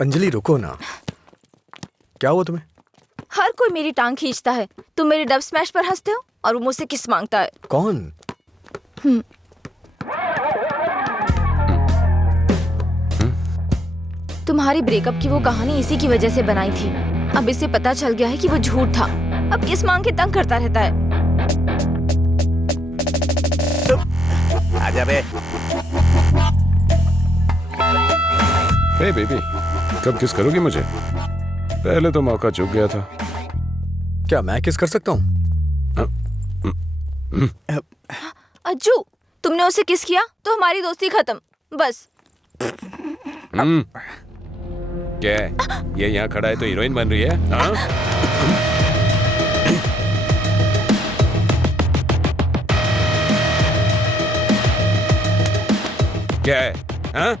अंजलि रुको ना। क्या हुआ तुम्हें? हर कोई मेरी टांग खींचता है। तुम मेरे डब स्मैश पर हंसते हो और वो मुझसे किस मांगता है। कौन? तुम्हारी ब्रेकअप की वो कहानी इसी की वजह से बनाई थी। अब इसे पता चल गया है कि वो झूठ था। अब किस मांग के तंग करता रहता है। आजा बे। हे बेबी, कब किस करोगी मुझे? पहले तो मौका चूक गया था। क्या मैं किस कर सकता हूँ? अज्जू, तुमने उसे किस किया तो हमारी दोस्ती खत्म। बस। क्या है? ये यहाँ खड़ा है तो हीरोइन बन रही है? हाँ? क्या है? हाँ?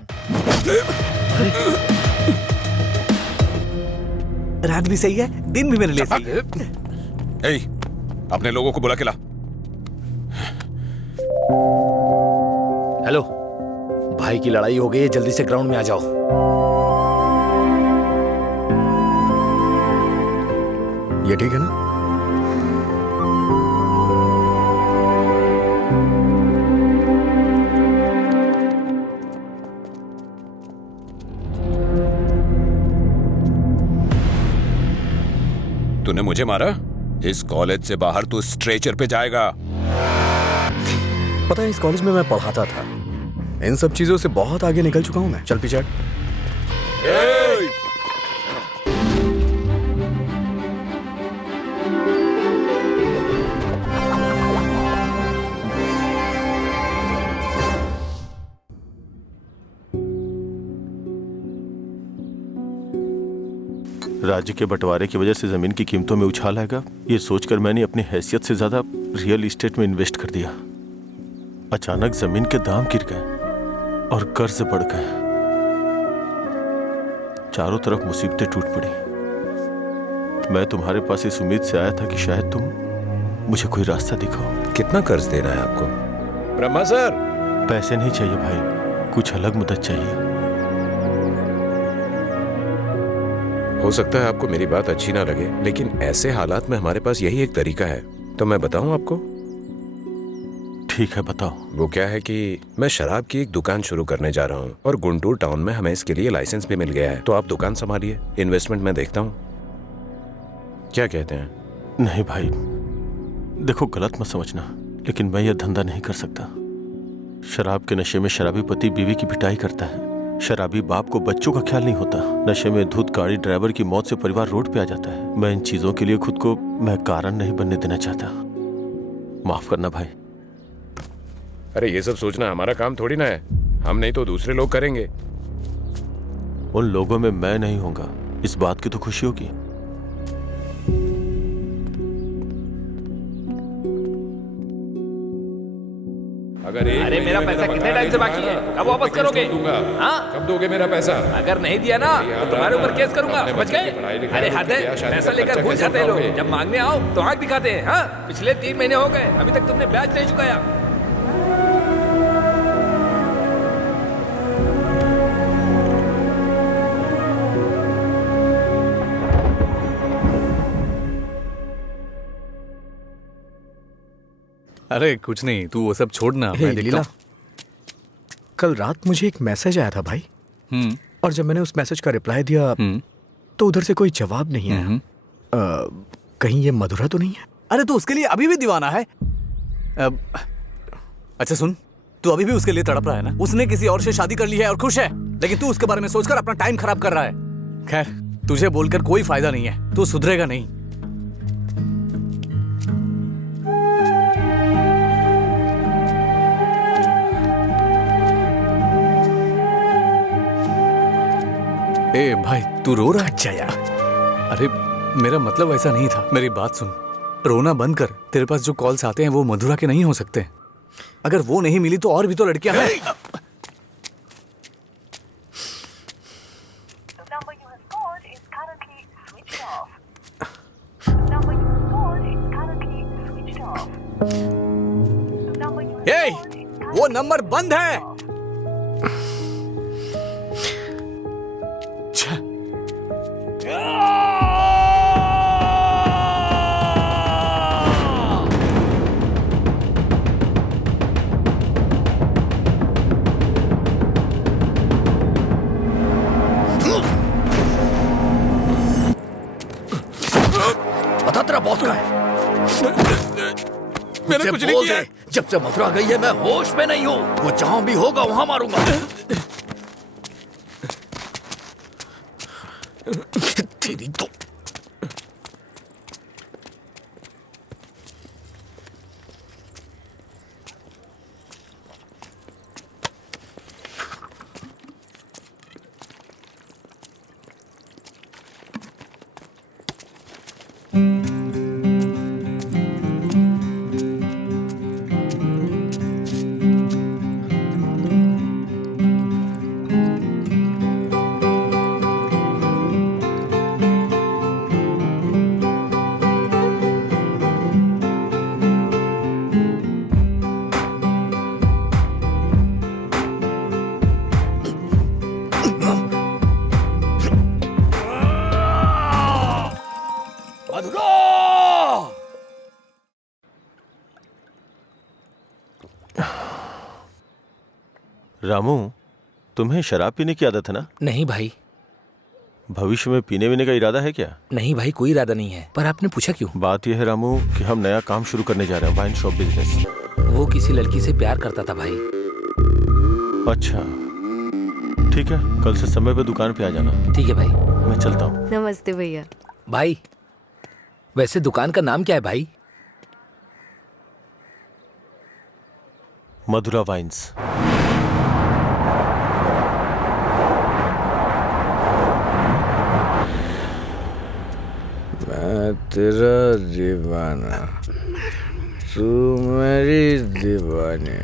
रात भी सही है, दिन भी मेरे लिए सही है। ए, अपने लोगों को बुला के ला। हेलो, भाई की लड़ाई हो गई है, जल्दी से ग्राउंड में आ जाओ। ये ठीक है ना? तूने मुझे मारा? इस कॉलेज से बाहर तू स्ट्रेचर पे जाएगा। पता है, इस कॉलेज में मैं पढ़ाता था। इन सब चीजों से बहुत आगे निकल चुका हूँ मैं। चल पीछे हट। राज्य के बंटवारे की वजह से जमीन की कीमतों में उछाल आएगा, ये सोचकर मैंने अपनी हैसियत से ज्यादा रियल एस्टेट में इन्वेस्ट कर दिया। अचानक जमीन के दाम गिर गए और कर्ज बढ़ गए। चारों तरफ मुसीबतें टूट पड़ी। मैं तुम्हारे पास इस उम्मीद से आया था कि शायद तुम मुझे कोई रास्ता दिखाओ। कितना कर्ज देना है आपको? ब्रह्मा सर, पैसे नहीं चाहिए भाई, कुछ अलग मदद चाहिए। हो सकता है आपको मेरी बात अच्छी ना लगे, लेकिन ऐसे हालात में हमारे पास यही एक तरीका है। तो मैं बताऊं आपको? ठीक है, बताओ। वो क्या है कि मैं शराब की एक दुकान शुरू करने जा रहा हूँ और गुंटूर टाउन में हमें इसके लिए लाइसेंस भी मिल गया है। तो आप दुकान संभालिए, इन्वेस्टमेंट मैं देखता हूँ। क्या कहते हैं? नहीं भाई, देखो गलत मत समझना, लेकिन मैं यह धंधा नहीं कर सकता। शराब के नशे में शराबी पति बीवी की पिटाई करता है। शराबी बाप को बच्चों का ख्याल नहीं होता। नशे में धुत गाड़ी ड्राइवर की मौत से परिवार रोड पे आ जाता है। मैं इन चीजों के लिए खुद को मैं कारण नहीं बनने देना चाहता। माफ करना भाई। अरे ये सब सोचना हमारा काम थोड़ी ना है। हम नहीं तो दूसरे लोग करेंगे। उन लोगों में मैं नहीं होगा, इस बात की तो खुशी होगी। अरे मेरा पैसा कितने टाइम से बाकी है? कब वापस करोगे? हाँ? कब दोगे मेरा पैसा? अगर नहीं दिया ना तो तुम्हारे ऊपर केस करूंगा, समझ गए? अरे हद है, पैसा लेकर भूल जाते हैं लोग। जब मांगने आओ तो आंख दिखाते हैं। हाँ? पिछले 3 महीने हो गए, अभी तक तुमने ब्याज नहीं चुकाया। अरे कुछ नहीं, तू वो सब छोड़ना, मैं देखता लीला, हूँ। कल रात मुझे एक मैसेज आया था भाई। और जब मैंने उस मैसेज का रिप्लाई दिया तो उधर से कोई जवाब नहीं आया। कहीं ये मधुरा तो नहीं है? अरे तू उसके लिए अभी भी दीवाना है? अच्छा सुन, तू अभी भी उसके लिए तड़प रहा है ना? उसने किसी और से शादी कर ली है और खुश है, लेकिन तू उसके बारे में सोचकर अपना टाइम खराब कर रहा है। खैर, तुझे बोलकर कोई फायदा नहीं है, तू सुधरेगा नहीं। ए भाई, तू रो रहा है? अच्छा यार। अरे मेरा मतलब ऐसा नहीं था, मेरी बात सुन। रोना बंद कर। तेरे पास जो कॉल्स आते हैं वो मधुरा के नहीं हो सकते। अगर वो नहीं मिली तो और भी तो लड़कियां हैं। ए, वो नंबर बंद है। बॉस का है? मैंने कुछ नहीं किया। जब से मथुरा गई है मैं होश में नहीं हूँ। वो जहां भी होगा वहां मारूंगा। तेरी तो रामू, तुम्हें शराब पीने की आदत है ना? नहीं भाई। भविष्य में पीने वीने का इरादा है क्या? नहीं भाई, कोई इरादा नहीं है। पर आपने पूछा क्यों? बात यह है रामू कि हम नया काम शुरू करने जा रहे हैं, वाइन शॉप बिजनेस। वो किसी लड़की से प्यार करता था भाई। अच्छा ठीक है, कल से समय पे दुकान पे आ जाना। ठीक है भाई, मैं चलता हूँ। नमस्ते भैया। भाई वैसे दुकान का नाम क्या है भाई? मधुरा वाइन्स। मैं तेरा दीवाना, तू मेरी दीवानी।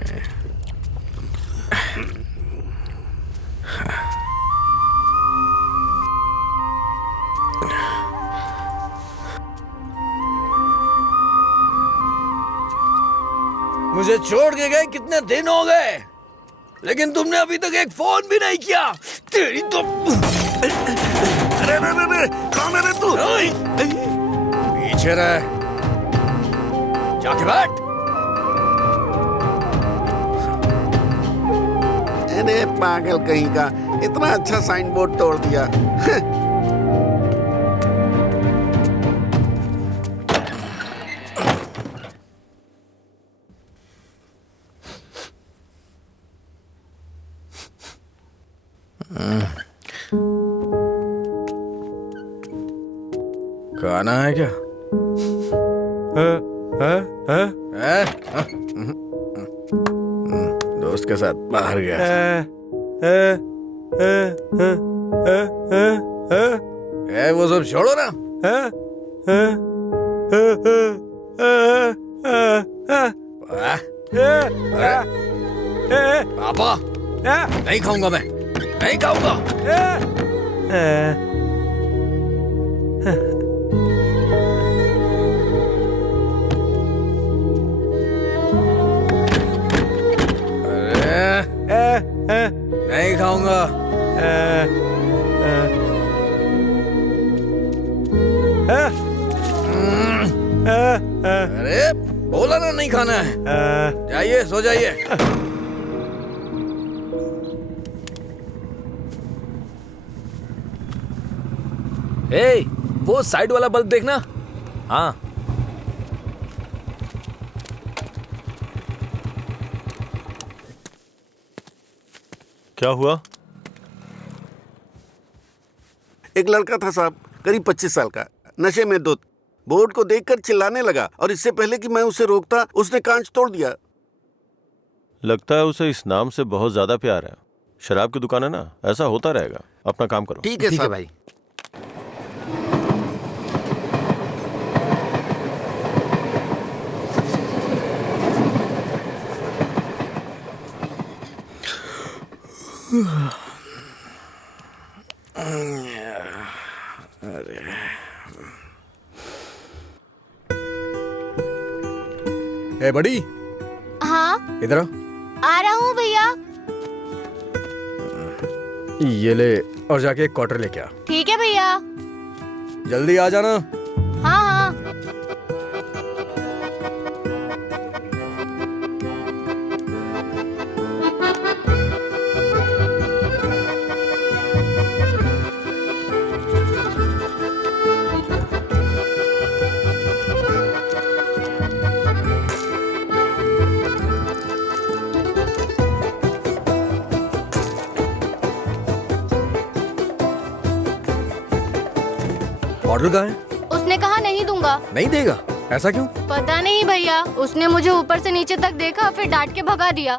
मुझे छोड़ के गए कितने दिन हो गए, लेकिन तुमने अभी तक एक फोन भी नहीं किया। तेरी तो अरे कौन है तू? पीछे रह, जाके बैठ। अरे पागल कहीं का, इतना अच्छा साइन बोर्ड तोड़ दिया। खाना है क्या? दोस्त के साथ बाहर गया। वो सब छोड़ो ना। पापा नहीं खाऊंगा, मैं नहीं खाऊंगा। नहीं खाऊंगा। अरे बोला ना नहीं खाना है। जाइए, सो जाइए। ए, वो साइड वाला बल्ब देखना। हाँ क्या हुआ? एक लड़का था साहब, करीब 25 साल का, नशे में धुत, बोर्ड को देखकर चिल्लाने लगा और इससे पहले कि मैं उसे रोकता उसने कांच तोड़ दिया। लगता है उसे इस नाम से बहुत ज्यादा प्यार है। शराब की दुकान है ना, ऐसा होता रहेगा। अपना काम करो। ठीक है साहब। भाई। ए बड़ी, हाँ इधर आ रहा हूँ भैया। ये ले और जाके एक क्वार्टर लेके आ। ठीक है भैया। जल्दी आ जाना। हाँ हाँ। बॉटल कहाँ है? उसने कहा नहीं दूंगा। नहीं देगा? ऐसा क्यों? पता नहीं भैया, उसने मुझे ऊपर से नीचे तक देखा, फिर डांट के भगा दिया।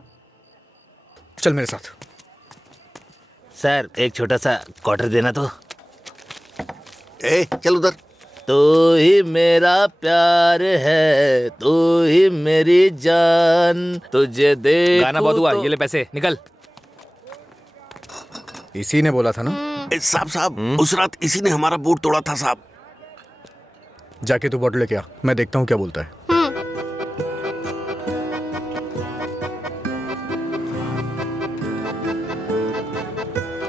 चल मेरे साथ। सर एक छोटा सा क्वार्टर देना तो। ए चल उधर। तू ही मेरा प्यार है, तू ही मेरी जान, तुझे दे। गाना बहुत हुआ, ये ले पैसे, निकल। इसी ने बोला था ना? साहब उस रात इसी ने हमारा बोर्ड तोड़ा था साहब। जाके तू बॉटल लेके आ, मैं देखता हूँ क्या बोलता है।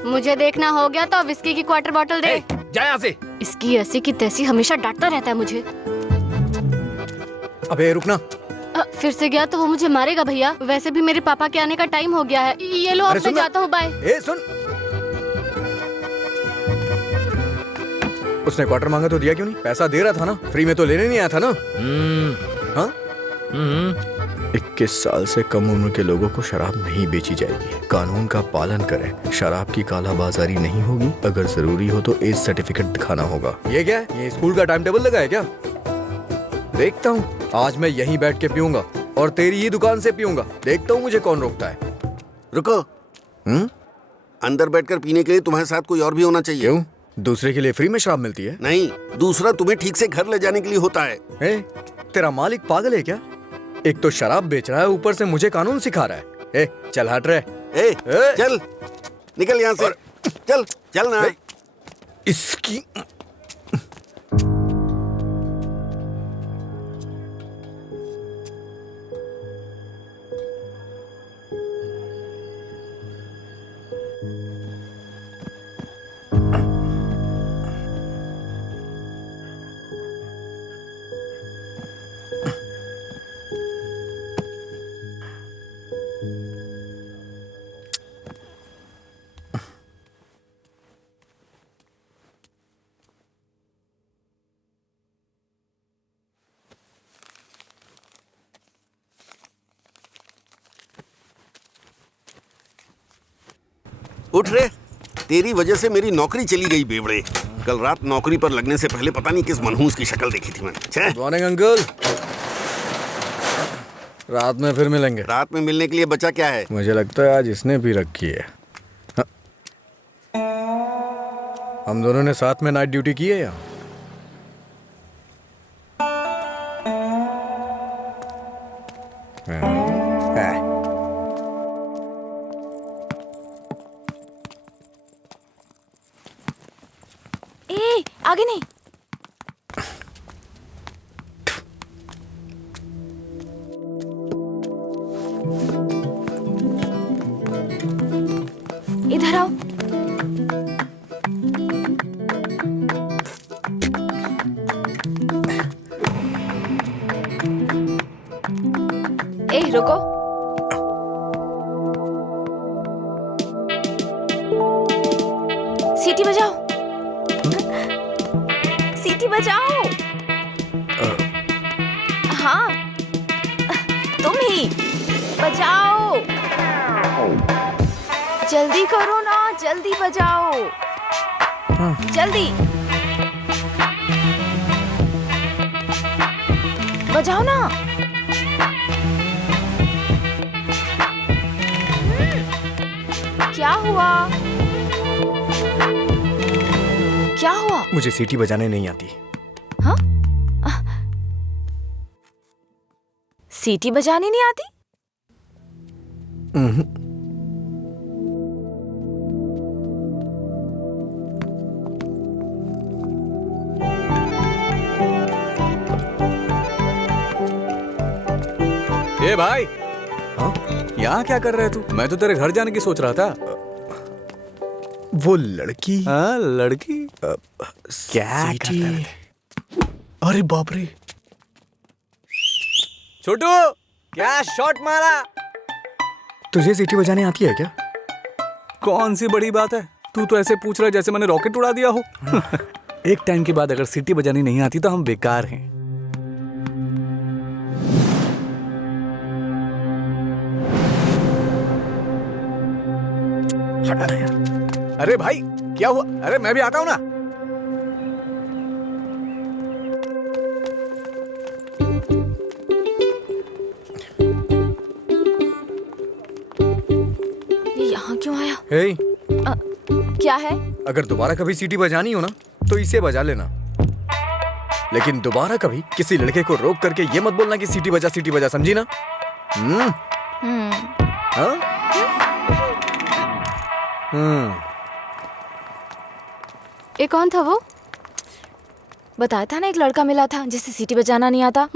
मुझे देखना हो गया तो विस्की की क्वार्टर बॉटल दे। जा यहाँ से। इसकी ऐसी की तैसी हमेशा डांटता रहता है मुझे। अबे रुकना। फिर से गया तो वो मुझे मारेगा भैया। वैसे भी मेरे पापा के आने का टाइम हो गया है। ये लो, अब मैं जाता हूँ, बाय। ए सुन, उसने क्वार्टर मांगा तो दिया क्यों नहीं? पैसा दे रहा था ना, फ्री में तो लेने नहीं आया था ना? हाँ? 21 साल से कम उम्र के लोगों को शराब नहीं बेची जाएगी। कानून का पालन करें। शराब की कालाबाजारी नहीं होगी। अगर जरूरी हो तो एज सर्टिफिकेट दिखाना होगा। ये क्या है? ये स्कूल का टाइम टेबल लगा है क्या? देखता हूँ, आज मैं यहीं बैठ के पीऊंगा और तेरी ही दुकान से पीऊंगा। देखता हूँ मुझे कौन रोकता है। रुको। अंदर बैठकर पीने के लिए तुम्हारे साथ कोई और भी होना चाहिए। क्यों? दूसरे के लिए फ्री में शराब मिलती है? नहीं, दूसरा तुम्हें ठीक से घर ले जाने के लिए होता है। तेरा मालिक पागल है क्या? एक तो शराब बेच रहा है, ऊपर से मुझे कानून सिखा रहा है। चल हट रहे। चल निकल यहाँ से। चल चल ना। इसकी उठ रे, तेरी वजह से मेरी नौकरी चली गई बेवड़े। कल रात नौकरी पर लगने से पहले पता नहीं किस मनहूस की शक्ल देखी थी मैंने। Morning uncle. रात में फिर मिलेंगे। रात में मिलने के लिए बचा क्या है? मुझे लगता है आज इसने भी रखी है। हाँ? हम दोनों ने साथ में नाइट ड्यूटी की है या? आगे नहीं। इधर आओ। रुको। सीटी बजाओ। सीटी बजाओ। हाँ तुम ही बजाओ। जल्दी करो ना, जल्दी बजाओ। जल्दी बजाओ ना। क्या हुआ? क्या हुआ? मुझे सीटी बजाने नहीं आती। हाँ? सीटी बजानी नहीं आती? ए भाई, हाँ? यहाँ क्या कर रहे तू? मैं तो तेरे घर जाने की सोच रहा था। वो लड़की? हाँ लड़की। क्या करता है? अरे बाप रे, छोटू क्या शॉट मारा। तुझे सीटी बजाने आती है क्या? कौन सी बड़ी बात है, तू तो ऐसे पूछ रहा है जैसे मैंने रॉकेट उड़ा दिया हो। एक टाइम के बाद अगर सीटी बजानी नहीं आती तो हम बेकार हैं। हटा यार। अरे भाई क्या हुआ? अरे मैं भी आता हूं ना। हे, क्या है? अगर दोबारा कभी सीटी बजानी हो ना तो इसे बजा लेना, लेकिन दोबारा कभी किसी लड़के को रोक करके ये मत बोलना कि सीटी बजा, समझी ना? हाँ? ये कौन था वो? बताया था ना, एक लड़का मिला था जिसे सीटी बजाना नहीं आता।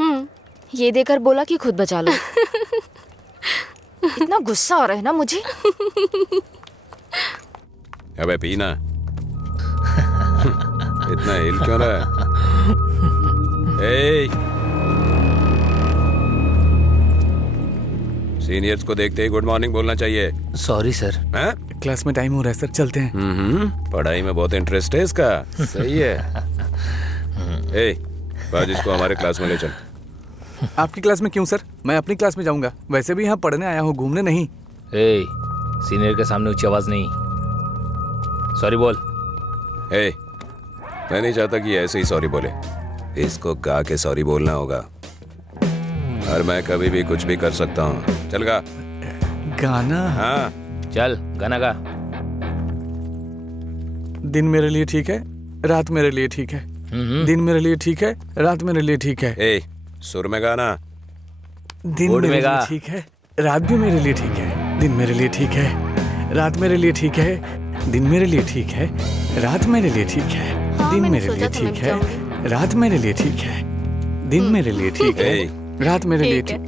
ये देकर बोला कि खुद बजा लो। इतना गुस्सा आ रहा है ना मुझे। अबे पीना। इतना हिल क्यों रहा है? सीनियर्स को देखते ही गुड मॉर्निंग बोलना चाहिए। Sorry sir. हैं? क्लास में टाइम हो रहा है सर, चलते हैं। पढ़ाई में बहुत इंटरेस्ट है इसका। सही है। बाज इसको हमारे क्लास में ले चल। आपकी क्लास में क्यों सर? मैं अपनी क्लास में जाऊंगा। वैसे भी यहाँ पढ़ने आया हूँ, घूमने नहीं। सीनियर के सामने ऊंची आवाज नहीं। सॉरी बोल। मैं नहीं चाहता कि ऐसे ही सॉरी बोले, इसको गा के सॉरी बोलना होगा। और मैं कभी भी कुछ भी कर सकता हूँ। चल गा। गाना? हाँ चल गाना गा। दिन मेरे लिए ठीक है, रात मेरे लिए ठीक है। दिन मेरे लिए ठीक है, रात मेरे लिए ठीक है। सुर में गाना। दिन मेरे लिए ठीक है, रात भी मेरे लिए ठीक है। दिन मेरे लिए ठीक है, रात मेरे लिए ठीक है। दिन मेरे लिए ठीक है, रात मेरे लिए ठीक है। दिन मेरे लिए ठीक है, रात मेरे लिए ठीक है। दिन मेरे लिए ठीक है, रात मेरे लिए ठीक।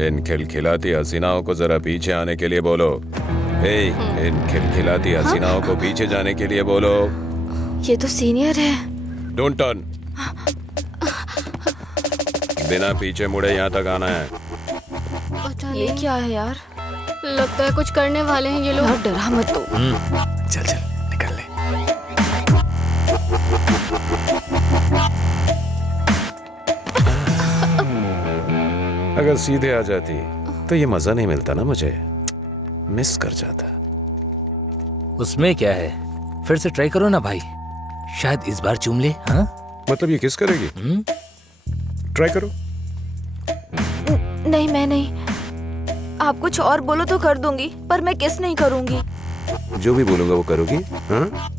इन खिलखिलाती हसीनाओं को जरा पीछे आने के लिए बोलो। इन खिलखिलाती हसीनाओं को पीछे जाने के लिए बोलो। ये तो सीनियर है। Don't turn. बिना पीछे मुड़े यहाँ तक आना है। ये क्या है यार? लगता है कुछ करने वाले हैं ये लोग। यार डरा मत तू। चल चल निकल ले। अगर सीधे आ जाती तो ये मजा नहीं मिलता ना, मुझे मिस कर जाता। उसमें क्या है, फिर से ट्राई करो ना भाई, शायद इस बार चूम ले। हाँ मतलब ये किस करेगी? ट्राई करो। नहीं मैं नहीं। आप कुछ और बोलो तो कर दूंगी, पर मैं किस नहीं करूंगी। जो भी बोलूंगा वो करोगी? हाँ?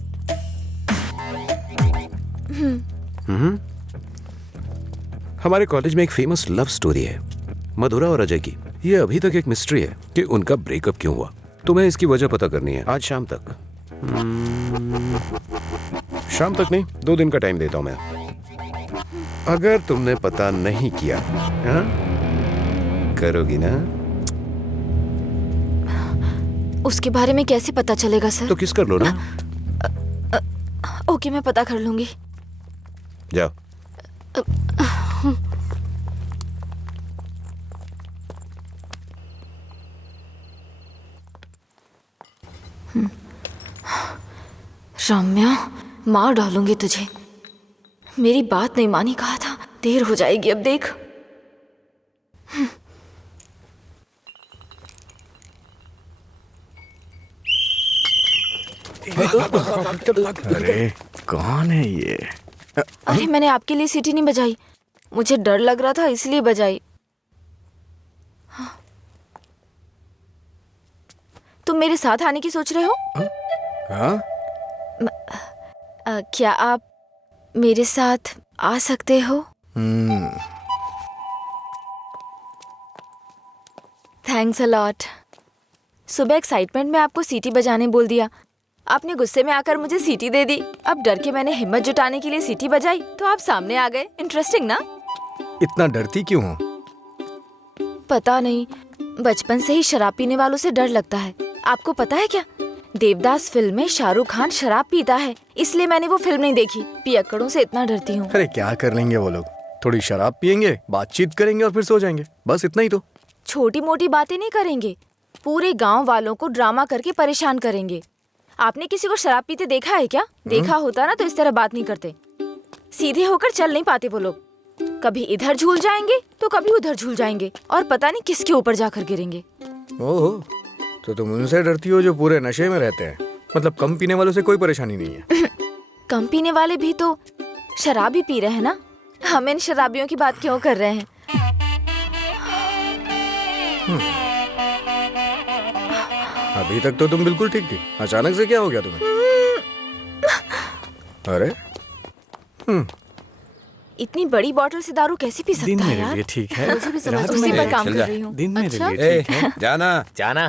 हमारे कॉलेज में एक फेमस लव स्टोरी है, मधुरा और अजय की। ये अभी तक एक मिस्ट्री है कि उनका ब्रेकअप क्यों हुआ। तुम्हें इसकी वजह पता करनी है आज शाम तक। शाम तक नहीं, 2 दिन का टाइम देता हूं मैं। अगर तुमने पता नहीं किया, हाँ? करोगी ना? उसके बारे में कैसे पता चलेगा सर? तो किस कर लो ना। ओके मैं पता कर लूंगी। जाओ। रम्या, मार डालूंगी तुझे। मेरी बात नहीं मानी, कहा था। देर हो जाएगी अब देख। अरे कौन है ये? अरे मैंने आपके लिए सीटी नहीं बजाई, मुझे डर लग रहा था इसलिए बजाई। तुम मेरे साथ आने की सोच रहे हो? हाँ? क्या आप मेरे साथ आ सकते हो? Thanks a lot. सुबह एक्साइटमेंट में आपको सीटी बजाने बोल दिया, आपने गुस्से में आकर मुझे सीटी दे दी। अब डर के मैंने हिम्मत जुटाने के लिए सीटी बजाई तो आप सामने आ गए। इंटरेस्टिंग ना? इतना डरती क्यों हो? पता नहीं, बचपन से ही शराब पीने वालों से डर लगता है। आपको पता है क्या, देवदास फिल्म में शाहरुख खान शराब पीता है, इसलिए मैंने वो फिल्म नहीं देखी। पियक्कड़ों से इतना डरती हूँ। अरे क्या कर लेंगे वो लोग, थोड़ी शराब पियेंगे, बातचीत करेंगे और फिर सो जाएंगे, बस इतना ही तो। छोटी मोटी बातें नहीं करेंगे, पूरे गांव वालों को ड्रामा करके परेशान करेंगे। आपने किसी को शराब पीते देखा है क्या? देखा होता ना तो इस तरह बात नहीं करते। सीधे होकर चल नहीं पाते वो लोग, कभी इधर झूल जाएंगे तो कभी उधर झूल जाएंगे और पता नहीं किसके ऊपर जाकर गिरेंगे। ओहो, तो तुम उनसे डरती हो जो पूरे नशे में रहते हैं। मतलब कम पीने वालों से कोई परेशानी नहीं है। कम पीने वाले भी तो शराब ही पी रहे हैं ना। हम इन शराबियों की बात क्यों कर रहे हैं? अभी तक तो तुम बिल्कुल ठीक थी, अचानक से क्या हो गया तुम्हें? अरे इतनी बड़ी बोतल से दारू कैसे पी सकता दिन है मेरे यार? लिए ठीक है, मुझे भी समझ रात नहीं उसी मेरे पर काम चल कर जा। रही हूँ। दिन मेरे अच्छा? लिए ठीक है। जाना। जाना।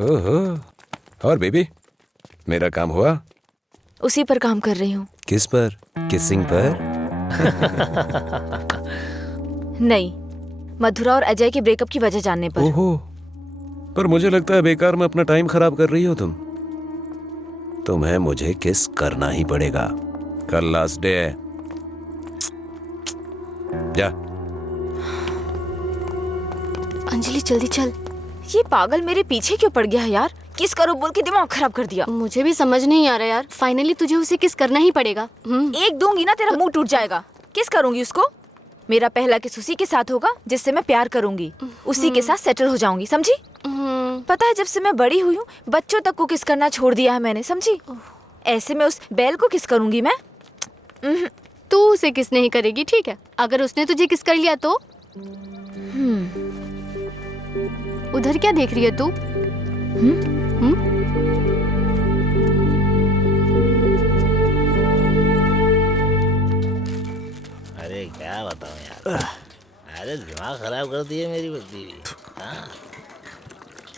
ओहो। और बेबी, मेरा काम हुआ? उसी पर काम कर रही हूँ। किस पर? किसिंग पर? नहीं, मधुरा और अजय के ब्रेकअप की वजह जानने पर। ओहो, पर मुझे लगता है बेकार में अपना टाइम खराब कर रही हो तुम। तुम्हें मुझे किस करना ही पड़ेगा। कल लास्ट डे है। जा। अंजलि जल्दी चल। ये पागल मेरे पीछे क्यों पड़ गया है यार? किस करो बोल के दिमाग खराब कर दिया। मुझे भी समझ नहीं आ रहा यार, फाइनली तुझे उसे किस करना ही पड़ेगा। एक दूंगी ना तेरा मुंह टूट जाएगा। किस करूंगी उसको? मेरा पहला किस उसी के साथ होगा जिससे मैं प्यार करूंगी, उसी के साथ सेटल हो जाऊंगी, समझी? पता है जब से मैं बड़ी हुई हूँ बच्चों तक को किस करना छोड़ दिया है मैंने, समझी? ऐसे में उस बैल को किस करूंगी मैं? तू उसे किस नहीं करेगी, ठीक है? अगर उसने तुझे किस कर लिया तो? उधर क्या देख रही है तू? अरे क्या बताऊं यार, अरे दिमाग खराब कर दिए मेरी बीवी। हाँ?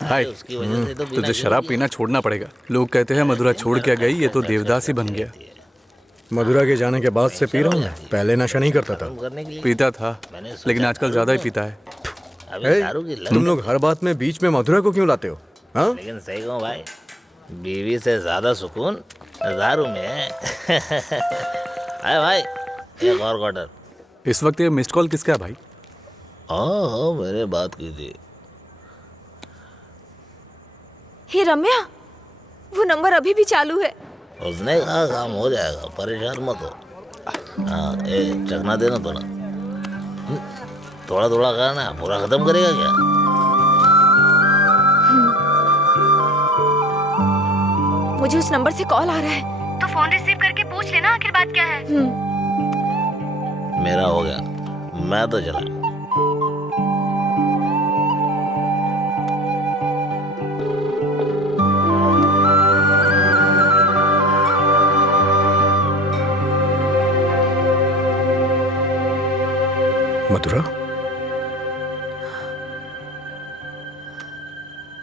हाय, उसकी वजह से तो बिना तुझे शराब पीना छोड़ना पड़ेगा। लोग कहते हैं मधुरा छोड़ के गई, ये तो देवदास ही बन गया। मधुरा के जाने के बाद से पी रहा हूँ मैं। पहले नशा नहीं करता था, करने के लिए पीता था, लेकिन आजकल ज्यादा ही पीता है। अभी ए, दारू की लत। तुम लोग हर बात में बीच में मधुरा को क्यों लाते हो? हाँ? लेकिन सही कहूँ भाई, बीवी से ज्यादा सुकून दारू में है। अरे भाई, एक और क्वार्टर। इस वक्त ये मिस्ड कॉल किसका है भाई? हाँ मैंने बात की थी। हे रम्या, वो नंबर अभी भी चालू है। उसने कहा काम हो जाएगा, परेशान मत हो। हाँ, चखना देना थोड़ा। थोड़ा थोड़ा खाना, पूरा खत्म करेगा क्या? मुझे उस नंबर से कॉल आ रहा है। तो फोन रिसीव करके पूछ लेना आखिर बात क्या है। मेरा हो गया, मैं तो चला। मधुरा?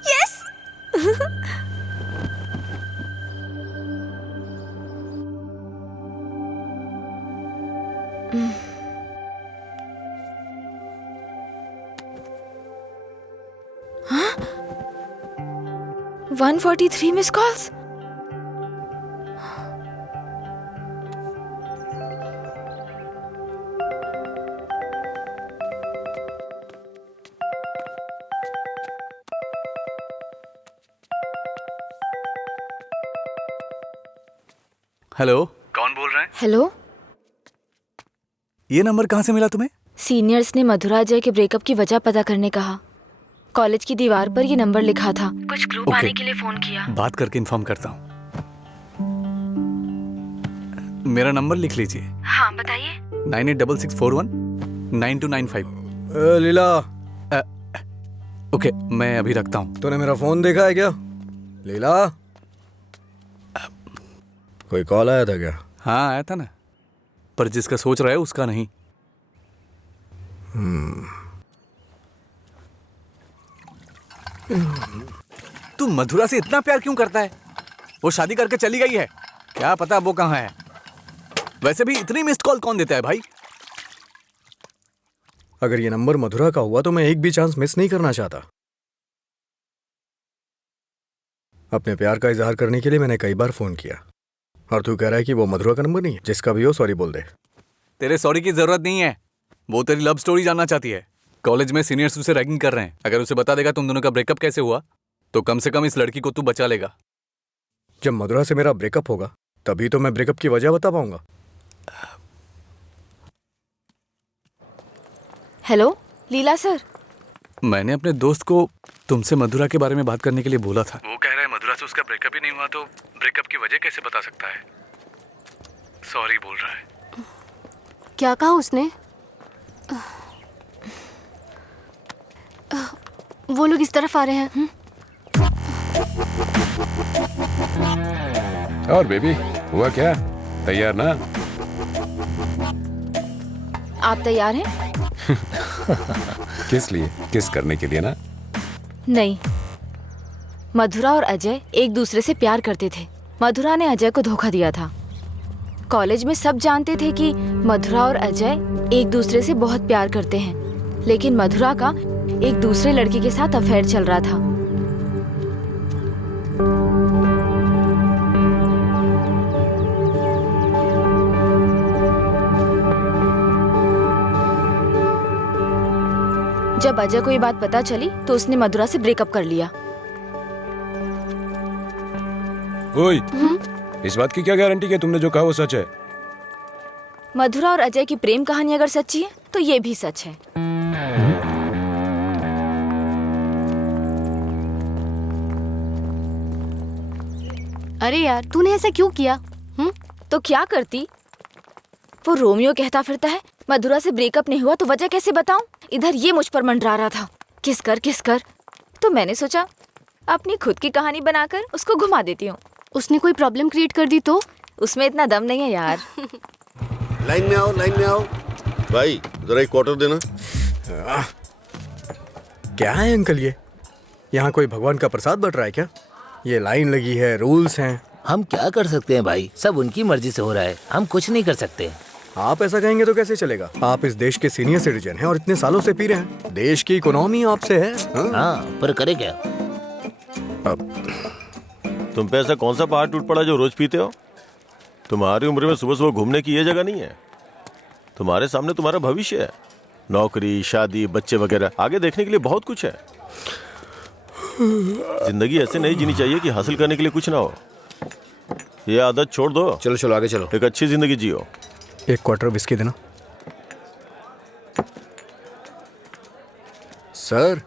यस। 143 miss calls. हेलो, कौन बोल रहा है? हेलो, ये नंबर कहाँ से मिला तुम्हें? सीनियर्स ने मधुरा अजय के ब्रेकअप की वजह पता करने कहा। कॉलेज की दीवार पर ये नंबर लिखा था। कुछ क्लू पाने के लिए फोन किया। बात करके इन्फॉर्म करता हूँ। मेरा नंबर लिख लीजिए। हाँ बताइए। 9866419295। लीला। ओके, मैं अभी रखता हूँ। तूने मेरा फोन देखा है क्या लीला? कोई कॉल आया था क्या? हाँ आया था ना, पर जिसका सोच रहा है उसका नहीं। तू मधुरा से इतना प्यार क्यों करता है? वो शादी करके चली गई है, क्या पता वो कहाँ है। वैसे भी इतनी मिस्ड कॉल कौन देता है भाई? अगर ये नंबर मधुरा का हुआ तो मैं एक भी चांस मिस नहीं करना चाहता। अपने प्यार का इजहार करने के लिए मैंने कई बार फोन किया, और तू कह रहा है कि वो मधुरा का नंबर नहीं है? जिसका भी हो सॉरी बोल दे। तेरे सॉरी की जरूरत नहीं है, वो तेरी लव स्टोरी जानना चाहती है। कॉलेज में सीनियर्स उसे रैगिंग कर रहे हैं। अगर उसे बता देगा तुम दोनों का ब्रेकअप कैसे हुआ तो कम से कम इस लड़की को तू बचा लेगा। जब मधुरा से मेरा ब्रेकअप होगा तभी तो मैं ब्रेकअप की वजह बता पाऊंगा। हेलो लीला सर। मैंने अपने दोस्त को तुमसे मधुरा के बारे में बात करने के लिए बोला था। वो कह रहा है मधुरा से उसका ब्रेकअप ही नहीं हुआ तो ब्रेकअप की वजह कैसे बता सकता है। सॉरी बोल रहा है। क्या कहा उसने? वो लोग इस तरफ आ रहे हैं। और बेबी हुआ क्या? तैयार ना? आप तैयार हैं? किस लिए? किस करने के लिए ना? नहीं, मधुरा और अजय एक दूसरे से प्यार करते थे। मधुरा ने अजय को धोखा दिया था। कॉलेज में सब जानते थे कि मधुरा और अजय एक दूसरे से बहुत प्यार करते हैं, लेकिन मधुरा का एक दूसरे लड़के के साथ अफेयर चल रहा था। जब अजय को ये बात पता चली तो उसने मधुरा से ब्रेकअप कर लिया। ओए, इस बात की क्या गारंटी कि तुमने जो कहा वो सच है? मधुरा और अजय की प्रेम कहानी अगर सच्ची है तो ये भी सच है। अरे यार, तूने ऐसा क्यों किया? तो क्या करती? वो रोमियो कहता फिरता है मधुरा से ब्रेकअप नहीं हुआ तो वजह कैसे बताऊं? इधर ये मुझ पर मंडरा रहा था, किस कर। तो मैंने सोचा अपनी खुद की कहानी बनाकर उसको घुमा देती हूँ। उसने कोई प्रॉब्लम क्रिएट कर दी तो? उसमें इतना दम नहीं है यार। लाइन में आओ भाई, जरा एक क्वार्टर देना। क्या है अंकल ये? यहाँ कोई भगवान का प्रसाद बट रहा है क्या? ये लाइन लगी है, रूल्स हैं। हम क्या कर सकते हैं भाई, सब उनकी मर्जी से हो रहा है, हम कुछ नहीं कर सकते। आप ऐसा कहेंगे तो कैसे चलेगा? आप इस देश के सीनियर सिटीजन हैं और इतने सालों से पी रहे हैं। देश की इकोनॉमी आपसे है। हाँ, पर करे क्या? तुम पे ऐसा कौन सा पहाड़ टूट पड़ा जो रोज पीते हो? तुम्हारी उम्र में सुबह सुबह घूमने की ये जगह नहीं है। तुम्हारे सामने तुम्हारा भविष्य है, नौकरी, शादी, बच्चे वगैरह, आगे देखने के लिए बहुत कुछ है। जिंदगी ऐसे नहीं जीनी चाहिए कि हासिल करने के लिए कुछ ना हो। ये आदत छोड़ दो। चलो आगे चलो। एक अच्छी जिंदगी जियो। एक क्वार्टर विस्की देना। सर,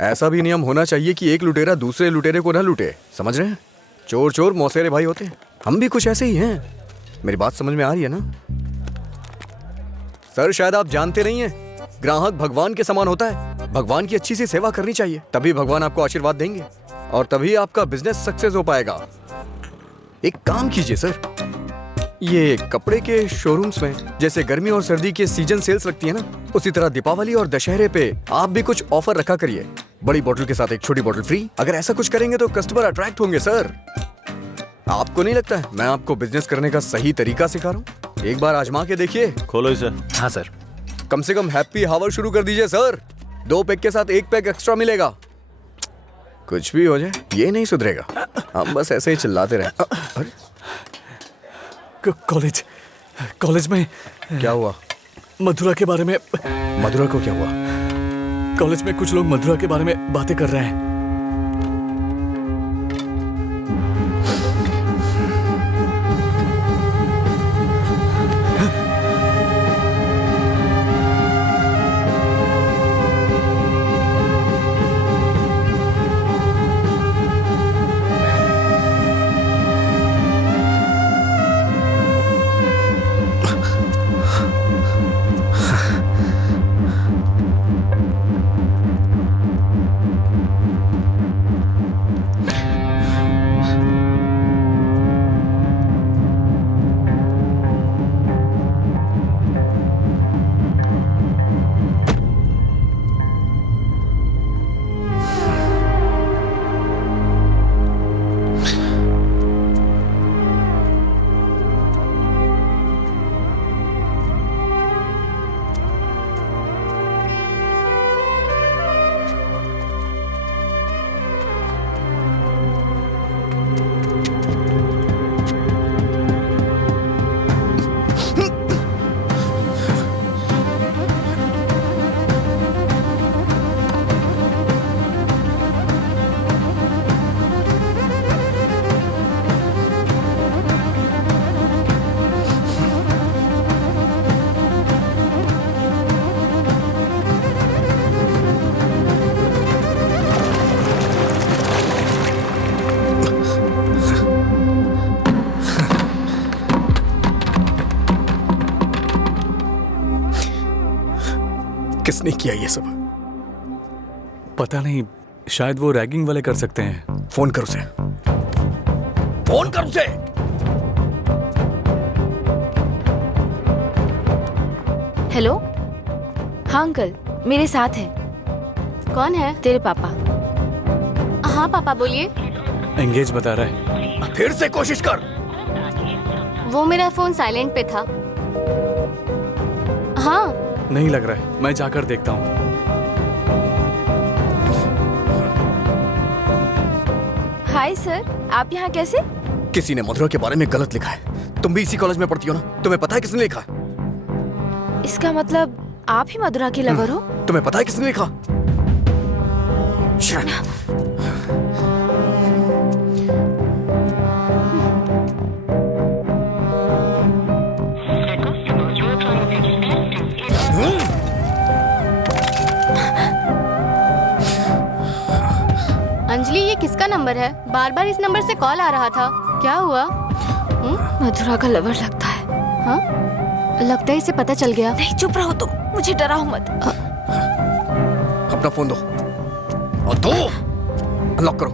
ऐसा भी नियम होना चाहिए कि एक लुटेरा दूसरे लुटेरे को ना लूटे, समझ रहे हैं? चोर चोर मौसेरे भाई होते हैं। हम भी कुछ ऐसे ही हैं। मेरी बात समझ में आ रही है ना? सर, शायद आप जानते नहीं हैं, ग्राहक भगवान के समान होता है। भगवान की अच्छी सी सेवा करनी चाहिए, तभी भगवान आपको आशीर्वाद देंगे और तभी आपका बिजनेस सक्सेस हो पाएगा। एक काम कीजिए सर, ये कपड़े के शोरूम्स में जैसे गर्मी और सर्दी के सीजन सेल्स लगती है ना, उसी तरह दीपावली और दशहरे पे आप भी कुछ ऑफर रखा करिए। बड़ी बोतल के साथ एक छोटी बोतल फ्री। अगर ऐसा कुछ करेंगे तो कस्टमर अट्रैक्ट होंगे सर। आपको नहीं लगता है मैं आपको बिजनेस करने का सही तरीका सिखा रहा हूँ? एक बार आजमा के देखिए। खोलो इसे। हाँ सर। कम से कम हैप्पी हावर शुरू कर दीजिए सर। 2 पैक के साथ 1 पैक एक्स्ट्रा मिलेगा। कुछ भी हो जाए ये नहीं सुधरेगा। हम बस ऐसे ही चिल्लाते रहे। अरे कॉलेज में क्या हुआ? मधुरा के बारे में। मधुरा को क्या हुआ? कॉलेज में कुछ लोग मधुरा के बारे में बातें कर रहे हैं। किसने किया ये सब? पता नहीं, शायद वो रैगिंग वाले कर सकते हैं। फोन कर उसे। फोन कर उसे। हेलो। हाँ अंकल, मेरे साथ है। कौन है? तेरे पापा। हाँ पापा बोलिए। एंगेज बता रहा है। फिर से कोशिश कर। वो मेरा फोन साइलेंट पे था। हाँ। नहीं लग रहा है, मैं जाकर देखता हूँ। हाय सर, आप यहाँ कैसे? किसी ने मधुरा के बारे में गलत लिखा है। तुम भी इसी कॉलेज में पढ़ती हो ना? तुम्हें पता है किसने लिखा? इसका मतलब आप ही मधुरा के लवर हो? तुम्हें पता है किसने लिखा? अंजलि, ये किसका नंबर है? बार बार इस नंबर से कॉल आ रहा था। क्या हुआ? मधुरा का लवर लगता है। हाँ? लगता है इसे पता चल गया। नहीं, चुप रहो तुम, मुझे डराओ मत। अपना फोन दो। और दो। अनलॉक करो।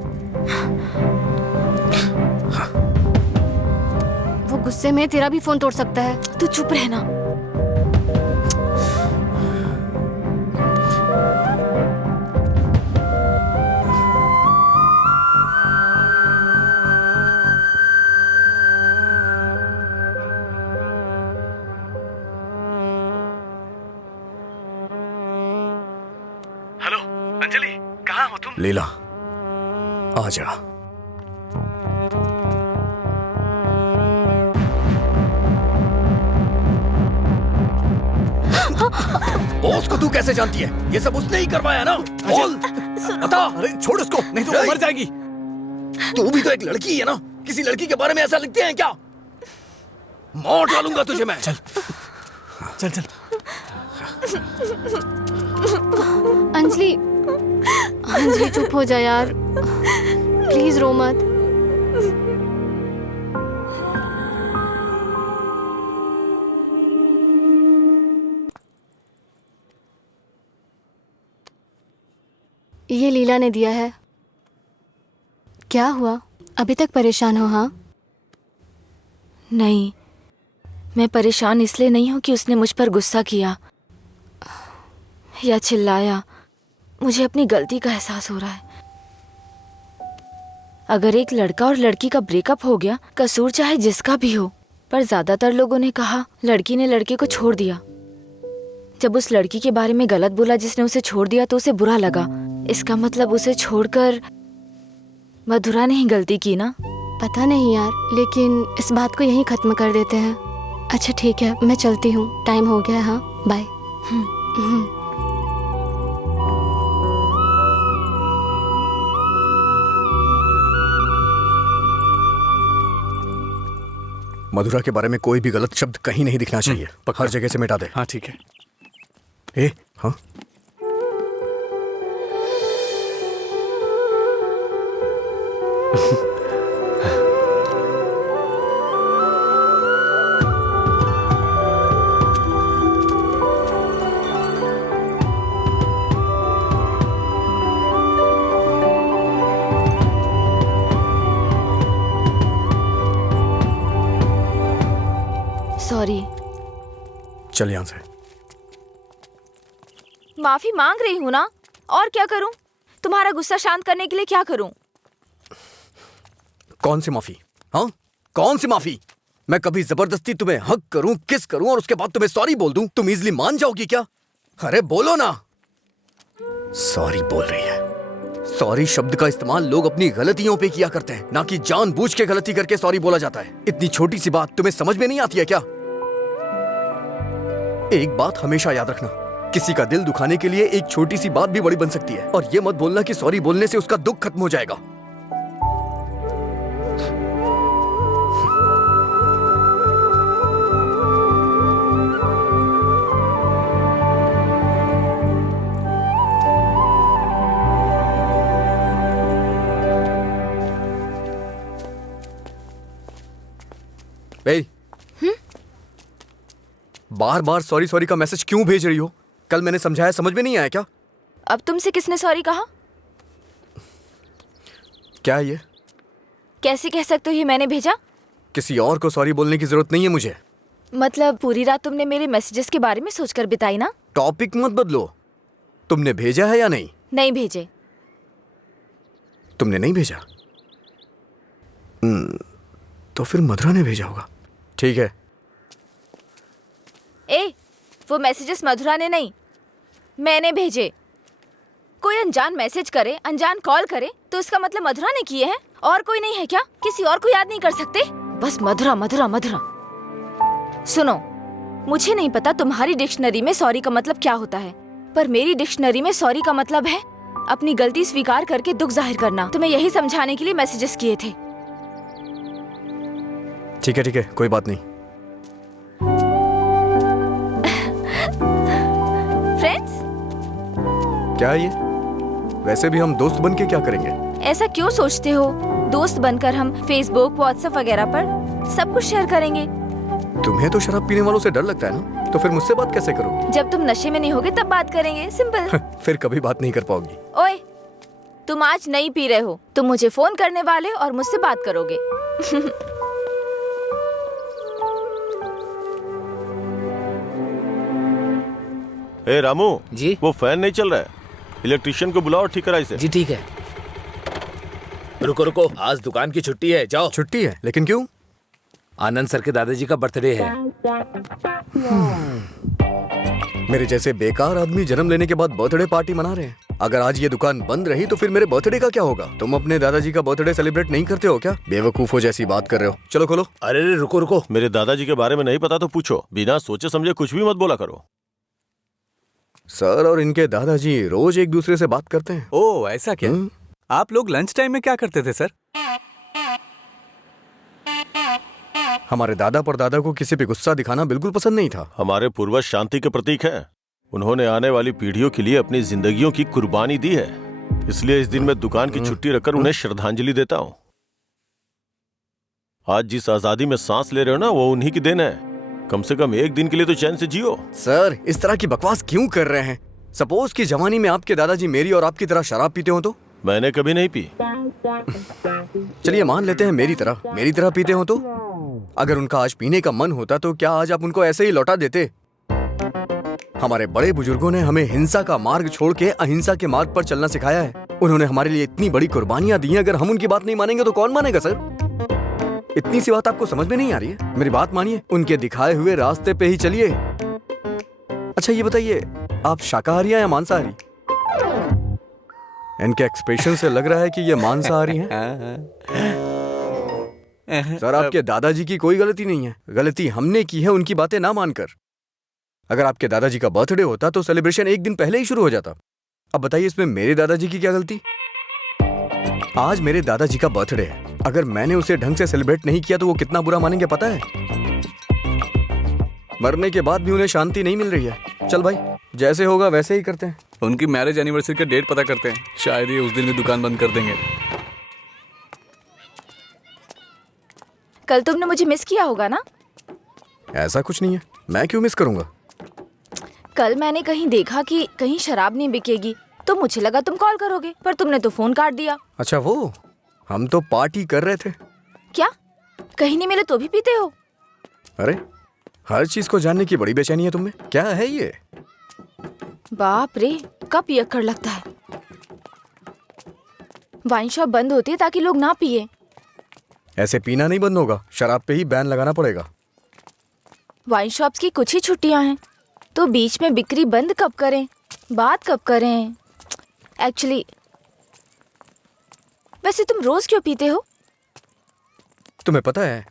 वो गुस्से में तेरा भी फोन तोड़ सकता है। तू चुप रहना। हेलो अंजलि, कहाँ हो तुम? लीला, आ जा। बॉस को तू कैसे जानती है? ये सब उसने ही करवाया ना? बोल, बता। अरे छोड़ उसको, नहीं तो वो मर जाएगी। तू भी तो एक लड़की है ना? किसी लड़की के बारे में ऐसा लिखते हैं क्या? मार डालूंगा तुझे मैं। चल चल चल। अंजलि, अंजलि चुप हो जा यार, प्लीज रो मत। ये लीला ने दिया है। क्या हुआ, अभी तक परेशान हो? हाँ? नहीं, मैं परेशान इसलिए नहीं हूँ कि उसने मुझ पर गुस्सा किया या चिल्लाया। मुझे अपनी गलती का एहसास हो रहा है। अगर एक लड़का और लड़की का ब्रेकअप हो गया, कसूर चाहे जिसका भी हो, पर ज्यादातर लोगों ने कहा लड़की ने लड़के को छोड़ दिया। जब उस लड़की के बारे में गलत बोला जिसने उसे छोड़ दिया तो उसे बुरा लगा। इसका मतलब उसे छोड़कर मधुरा ने ही गलती की ना? पता नहीं यार, लेकिन इस बात को यहीं खत्म कर देते हैं। अच्छा ठीक है, मैं चलती हूँ, टाइम हो गया। हाँ बाय। मधुरा के बारे में कोई भी गलत शब्द कहीं नहीं दिखना चाहिए। हर जगह से मिटा दे। हाँ ठीक है। ए, हाँ? सॉरी। चल यहां से। माफी मांग रही हूँ ना, और क्या करूँ? तुम्हारा गुस्सा शांत करने के लिए क्या करूँ? कौन सी माफी? हाँ, कौन सी माफी? मैं कभी जबरदस्ती तुम्हें हक करूं, किस करूं और उसके बाद तुम्हें सॉरी बोल दूं? तुम इजीली मान जाओगी क्या? अरे बोलो ना। सॉरी बोल रही है। सॉरी शब्द का इस्तेमाल लोग अपनी गलतियों पे किया करते हैं, ना कि जानबूझ के गलती करके सॉरी बोला जाता है। इतनी छोटी सी बात तुम्हें समझ में नहीं आती है क्या? एक बात हमेशा याद रखना, किसी का दिल दुखाने के लिए एक छोटी सी बात भी बड़ी बन सकती है। और ये मत बोलना कि सॉरी बोलने से उसका दुख खत्म हो जाएगा। बार बार सॉरी सॉरी का मैसेज क्यों भेज रही हो? कल मैंने समझाया, समझ में नहीं आया क्या? अब तुमसे किसने सॉरी कहा? क्या ये? कैसे कह सकते हो ये मैंने भेजा? किसी और को सॉरी बोलने की जरूरत नहीं है मुझे। मतलब पूरी रात तुमने मेरे मैसेजेस के बारे में सोचकर बिताई ना? टॉपिक मत बदलो। तुमने भेजा है या नहीं? नहीं भेजे। तुमने नहीं भेजा? तो फिर मधुरा ने भेजा होगा। ठीक है। ए, वो मैसेजेस मधुरा ने नहीं, मैंने भेजे। कोई अनजान मैसेज करे, अनजान कॉल करे तो इसका मतलब मधुरा ने किए हैं? और कोई नहीं है क्या? किसी और को याद नहीं कर सकते? बस मधुरा मधुरा मधुरा। सुनो, मुझे नहीं पता तुम्हारी डिक्शनरी में सॉरी का मतलब क्या होता है, पर मेरी डिक्शनरी में सॉरी का मतलब है अपनी गलती स्वीकार करके दुख जाहिर करना। तुम्हें यही समझाने के लिए मैसेजेस किए थे। ठीक है, कोई बात नहीं। फ्रेंड्स? क्या ये? वैसे भी हम दोस्त बन के क्या करेंगे? ऐसा क्यों सोचते हो? दोस्त बनकर हम फेसबुक, व्हाट्सएप वगैरह पर सब कुछ शेयर करेंगे। तुम्हें तो शराब पीने वालों से डर लगता है ना, तो फिर मुझसे बात कैसे करोगी? जब तुम नशे में नहीं होगे तब बात करेंगे, सिंपल। फिर कभी बात नहीं कर पाओगी। ओए, तुम आज नहीं पी रहे हो, तुम मुझे फोन करने वाले और मुझसे बात करोगे। ए रामू जी? वो फैन नहीं चल रहा है, इलेक्ट्रिशियन को बुलाओ, ठीक करा इसे। जी ठीक है। रुको रुको, आज दुकान की छुट्टी है, जाओ। छुट्टी है? लेकिन क्यों? आनंद सर के दादाजी का बर्थडे है। मेरे जैसे बेकार आदमी जन्म लेने के बाद बर्थडे पार्टी मना रहे हैं। अगर आज ये दुकान बंद रही तो फिर मेरे बर्थडे का क्या होगा? तुम अपने दादाजी का बर्थडे सेलिब्रेट नहीं करते हो क्या? बेवकूफों जैसी बात कर रहे हो। चलो खोलो। अरे रुको रुको, मेरे दादाजी के बारे में नहीं पता तो पूछो, बिना सोचे समझे कुछ भी मत बोला करो। सर और इनके दादाजी रोज एक दूसरे से बात करते हैं। ओह ऐसा क्या? आप लोग लंच टाइम में क्या करते थे सर? हमारे दादा परदादा को किसी पे गुस्सा दिखाना बिल्कुल पसंद नहीं था। हमारे पूर्वज शांति के प्रतीक हैं। उन्होंने आने वाली पीढ़ियों के लिए अपनी जिंदगियों की कुर्बानी दी है, इसलिए इस दिन मैं दुकान की छुट्टी रखकर उन्हें श्रद्धांजलि देता हूँ। आज जिस आजादी में सांस ले रहे हो ना, वो उन्हीं की देन है। कम से कम एक दिन के लिए तो चैन से जियो। सर, इस तरह की बकवास क्यों कर रहे हैं? सपोज कि जवानी में आपके दादाजी मेरी और आपकी तरह शराब पीते हो तो? मैंने कभी नहीं पी। चलिए मान लेते हैं मेरी तरह पीते हो तो? अगर उनका आज पीने का मन होता तो क्या आज आप उनको ऐसे ही लौटा देते? हमारे बड़े बुजुर्गों ने हमें हिंसा का मार्ग छोड़ के अहिंसा के मार्ग पर चलना सिखाया है। उन्होंने हमारे लिए इतनी बड़ी कुर्बानियां दी हैं, अगर हम उनकी बात नहीं मानेंगे तो कौन मानेगा सर? इतनी सी बात आपको समझ में नहीं आ रही है? मेरी बात मानिए, उनके दिखाए हुए रास्ते पे ही चलिए। अच्छा ये बताइए, आप शाकाहारी हैं या मांसाहारी? इनके एक्सप्रेशन से लग रहा है कि ये मांसाहारी हैं। सर, आपके दादाजी की कोई गलती नहीं है, गलती हमने की है उनकी बातें ना मानकर। अगर आपके दादाजी का बर्थडे होता तो सेलिब्रेशन एक दिन पहले ही शुरू हो जाता। अब बताइए इसमें मेरे दादाजी की क्या गलती? आज मेरे दादाजी का बर्थडे है, अगर मैंने उसे ढंग से सेलिब्रेट नहीं किया तो वो कितना बुरा मानेंगे पता है? मरने के बाद भी उन्हें शांति नहीं मिल रही है। चल भाई, जैसे होगा वैसे ही करते हैं। उनकी मैरिज एनिवर्सरी का डेट पता करते हैं, शायद ये उस दिन भी दुकान बंद कर देंगे। कल तुमने मुझे मिस किया होगा ना? ऐसा कुछ नहीं है, मैं क्यों मिस करूंगा? कल मैंने कहीं देखा कि कहीं शराब नहीं बिकेगी, तो मुझे लगा तुम कॉल करोगे, पर तुमने तो फोन काट दिया। अच्छा वो, हम तो पार्टी कर रहे थे। क्या? कहीं नहीं मिले तो भी पीते हो? अरे हर चीज को जानने की बड़ी बेचैनी है तुम्हें। क्या है ये? बाप रे, कब पियक्कड़ लगता है। वाइन शॉप बंद होती है ताकि लोग ना पिए। ऐसे पीना नहीं बंद होगा, शराब पे ही बैन लगाना पड़ेगा। वाइन शॉप्स की कुछ ही छुट्टियां हैं, तो बीच में बिक्री बंद कब करें, बात कब करें? एक्चुअली वैसे तुम रोज क्यों पीते हो? तुम्हें पता है,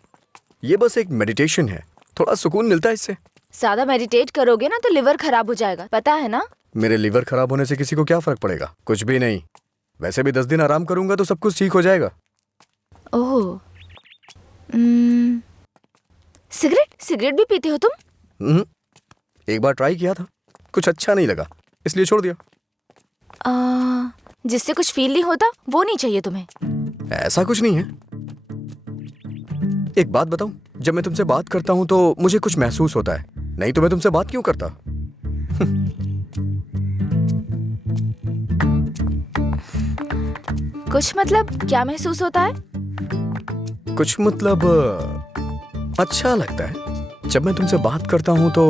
ये बस एक मेडिटेशन है, थोड़ा सुकून मिलता है इससे। ज्यादा मेडिटेट करोगे ना तो लिवर खराब हो जाएगा, पता है ना? मेरे लिवर खराब होने से किसी को क्या फर्क पड़ेगा? कुछ भी नहीं। वैसे भी 10 दिन आराम करूंगा तो सब कुछ ठीक हो जाएगा। ओह, सिगरेट भी पीते हो तुम? एक बार ट्राई किया था, कुछ अच्छा नहीं लगा, इसलिए छोड़ दिया। जिससे कुछ फील नहीं होता वो नहीं चाहिए तुम्हें? ऐसा कुछ नहीं है। एक बात बताऊं, जब मैं तुमसे बात करता हूं तो मुझे कुछ महसूस होता है, नहीं तो मैं तुमसे बात क्यों करता? कुछ मतलब क्या महसूस होता है? कुछ मतलब अच्छा लगता है। जब मैं तुमसे बात करता हूँ तो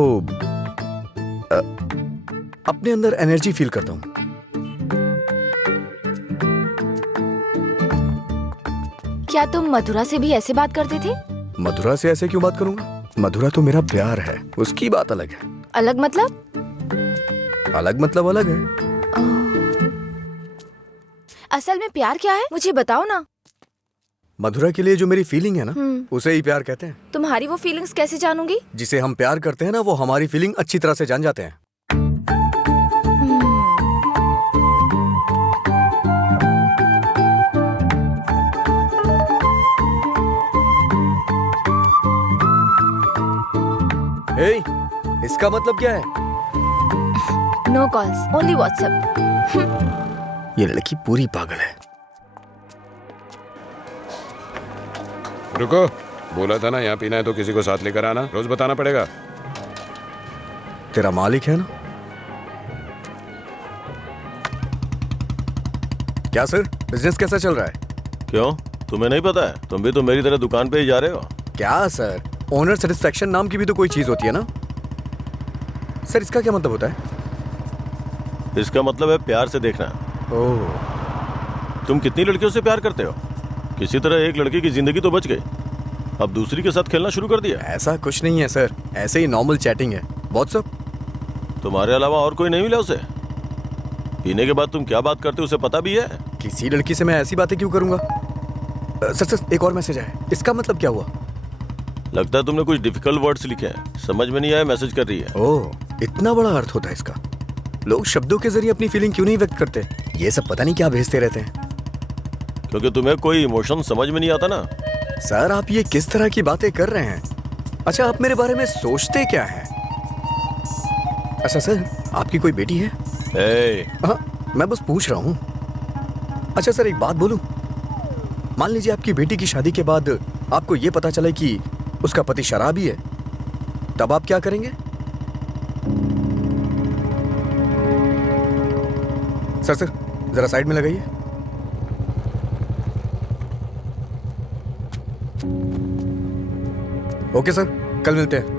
अपने अंदर एनर्जी फील करता हूँ। क्या तुम मधुरा से भी ऐसे बात करते थे? मधुरा से ऐसे क्यों बात करूंगा? मधुरा तो मेरा प्यार है, उसकी बात अलग है। अलग मतलब? अलग मतलब अलग है। असल में प्यार क्या है मुझे बताओ ना। मधुरा के लिए जो मेरी फीलिंग है ना, उसे ही प्यार कहते हैं। तुम्हारी वो फीलिंग्स कैसे जानूंगी? जिसे हम प्यार करते हैं ना, वो हमारी फीलिंग अच्छी तरह से जान जाते हैं। हे, इसका मतलब क्या है? No calls, only WhatsApp. ये लड़की पूरी पागल है। रुको, बोला था ना यहाँ पीना है तो किसी को साथ लेकर आना, रोज बताना पड़ेगा। तेरा मालिक है ना? क्या सर, बिजनेस कैसा चल रहा है? क्यों, तुम्हें नहीं पता है? तुम भी तो मेरी तरह दुकान पे ही जा रहे हो। क्या सर, ओनर सेटिस्फेक्शन नाम की भी तो कोई चीज होती है ना सर। इसका क्या मतलब होता है? इसका मतलब है प्यार से देखना। ओह, तुम कितनी लड़कियों से प्यार करते हो? किसी तरह एक लड़की की जिंदगी तो बच गई, अब दूसरी के साथ खेलना शुरू कर दिया। ऐसा कुछ नहीं है सर, ऐसे ही नॉर्मल चैटिंग है। व्हाट्सएप। तुम्हारे अलावा और कोई नहीं मिला उसे? पीने के बाद तुम क्या बात करते हो उसे पता भी है? किसी लड़की से मैं ऐसी बातें क्यों करूंगा? सर, एक और मैसेज आया, इसका मतलब क्या हुआ? लगता है तुमने कुछ डिफिकल्ट वर्ड्स लिखे हैं, समझ में नहीं आया, मैसेज कर रही है। ओह, इतना बड़ा अर्थ होता है इसका। लोग शब्दों के जरिए अपनी फीलिंग क्यों नहीं व्यक्त करते? ये सब पता नहीं क्या भेजते रहते हैं। क्योंकि तुम्हें कोई इमोशन समझ में नहीं आता ना। सर, आप ये किस तरह की बातें कर रहे हैं? अच्छा, आप मेरे बारे में सोचते क्या हैं? अच्छा सर, आपकी कोई बेटी है? हाँ, मैं बस पूछ रहा हूँ। अच्छा सर, एक बात बोलूं? मान लीजिए आपकी बेटी की शादी के बाद आपको ये पता चले कि उसका पति शराबी है, तब आप क्या करेंगे? सर, जरा साइड में लगाइए। ओके सर, कल मिलते हैं।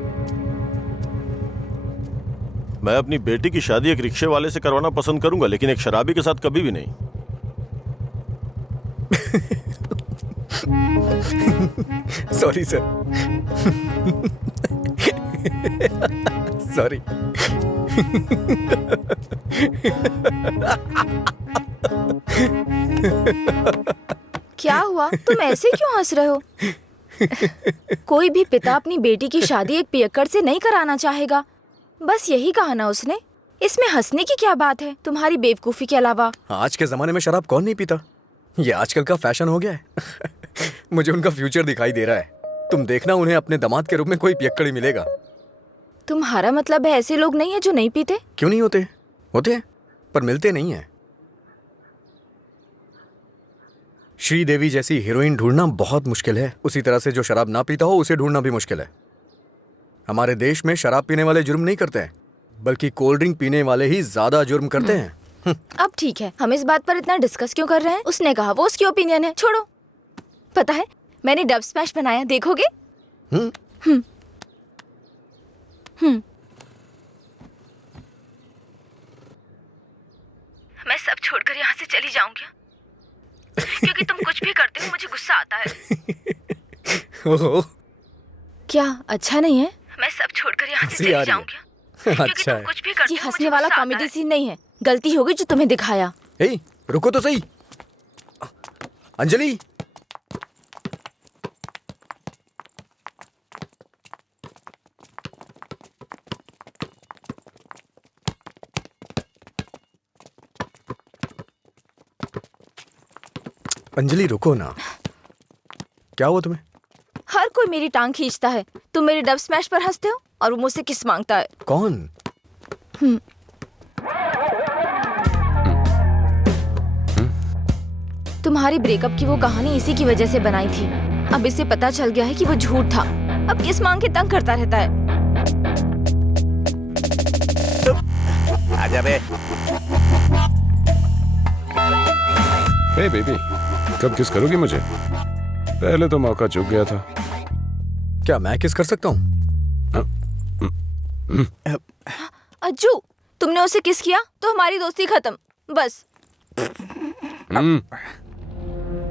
मैं अपनी बेटी की शादी एक रिक्शे वाले से करवाना पसंद करूंगा, लेकिन एक शराबी के साथ कभी भी नहीं। Sorry sir. सॉरी। क्या हुआ, तुम ऐसे क्यों हंस रहे हो? कोई भी पिता अपनी बेटी की शादी एक पियक्कड़ से नहीं कराना चाहेगा, बस यही कहा ना उसने। इसमें हंसने की क्या बात है तुम्हारी बेवकूफी के अलावा? आज के जमाने में शराब कौन नहीं पीता? ये आजकल का फैशन हो गया है। मुझे उनका फ्यूचर दिखाई दे रहा है। तुम देखना, उन्हें अपने दामाद के रूप में कोई पियक्कड़ ही मिलेगा। तुम्हारा मतलब है ऐसे लोग नहीं है जो नहीं पीते? क्यों नहीं होते? होते हैं, पर मिलते नहीं है। श्रीदेवी जैसी हीरोइन ढूंढना बहुत मुश्किल है। उसी तरह से जो शराब ना पीता हो उसे ढूंढना भी मुश्किल है। हमारे देश में शराब पीने वाले जुर्म नहीं करते हैं, बल्कि कोल्ड ड्रिंक पीने वाले ही ज्यादा जुर्म करते हैं। अब ठीक है, हम इस बात पर इतना डिस्कस क्यों कर रहे हैं? उसने कहा, वो उसकी ओपिनियन है, छोड़ो। पता है, मैंने डब स्मैश बनाया, देखोगे? मैं सब छोड़कर यहाँ से चली जाऊंगी, क्योंकि तुम कुछ भी करते हो मुझे गुस्सा आता है। क्या अच्छा नहीं है? मैं सब छोड़कर यहाँ से चली जाऊंगी, क्योंकि तुम कुछ भी करते हो। ये हंसने वाला कॉमेडी सीन नहीं है, गलती होगी जो तुम्हें दिखाया। हे, रुको तो सही। अंजलि, अंजलि रुको ना। क्या हुआ तुम्हें? हर कोई मेरी टांग खींचता है। तुम मेरे डब स्मैश पर हंसते हो और वो मुझसे किस मांगता है। कौन? तुम्हारी ब्रेकअप की वो कहानी इसी की वजह से बनाई थी। अब इसे पता चल गया है कि वो झूठ था। अब किस मांग के तंग करता रहता है। आजा बे। हे बेबी, कब किस करोगी मुझे? पहले तो मौका चूक गया था। क्या मैं किस कर सकता हूँ? अज्जू, तुमने उसे किस किया तो हमारी दोस्ती खत्म, बस।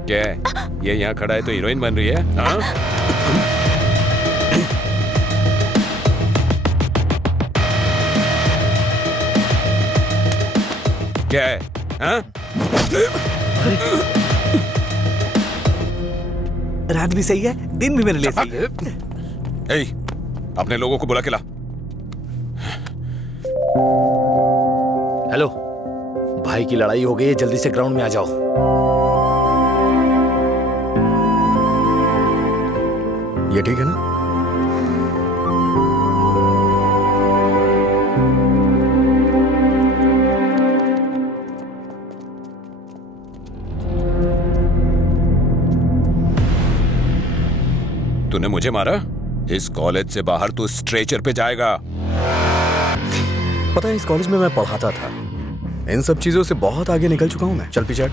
क्या है? ये यहाँ खड़ा है तो हीरोइन बन रही है? हाँ? क्या है? हाँ? रात भी सही है, दिन भी मेरे लिए सही है। ए, अपने लोगों को बुला के ला। हेलो, भाई की लड़ाई हो गई है, जल्दी से ग्राउंड में आ जाओ। ये ठीक है ना? तूने मुझे मारा? इस कॉलेज से बाहर तू स्ट्रेचर पे जाएगा। पता है, इस कॉलेज में मैं पढ़ाता था। इन सब चीजों से बहुत आगे निकल चुका हूं मैं। चल पीछे हट।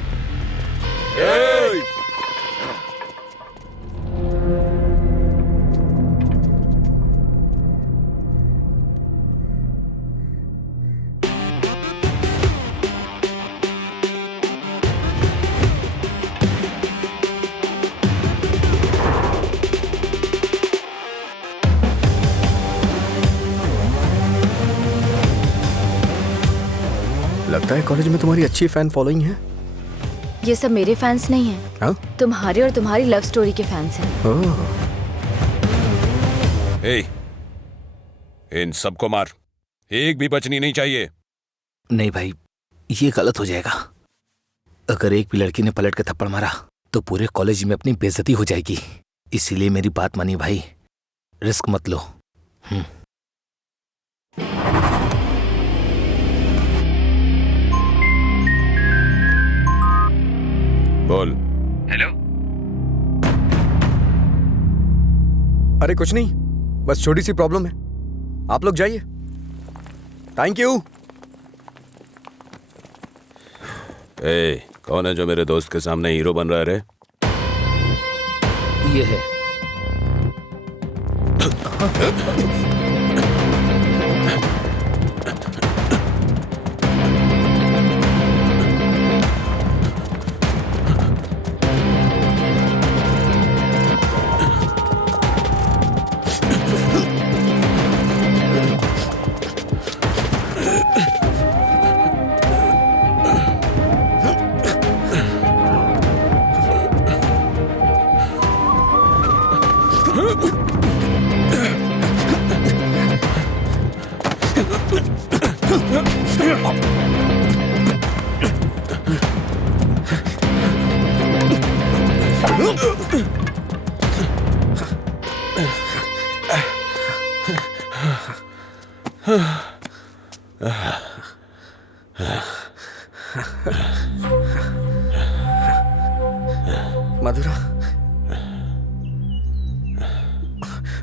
लगता है कॉलेज में तुम्हारी अच्छी फैन फॉलोइंग है। ये सब मेरे फैंस नहीं हैं। हाँ? तुम्हारे और तुम्हारी लव स्टोरी के फैंस हैं। ओह, ए, इन सबको मार, एक भी बचनी नहीं चाहिए। नहीं भाई, ये गलत हो जाएगा। अगर एक भी लड़की ने पलट के थप्पड़ मारा तो पूरे कॉलेज में अपनी बेइज्जती हो जाएगी। इसीलिए मेरी बात मानिए भाई, रिस्क मत लो। बोल। हेलो। अरे कुछ नहीं, बस छोटी सी प्रॉब्लम है। आप लोग जाइए। Thank you. ए, कौन है जो मेरे दोस्त के सामने हीरो बन रहा है रे? ये है।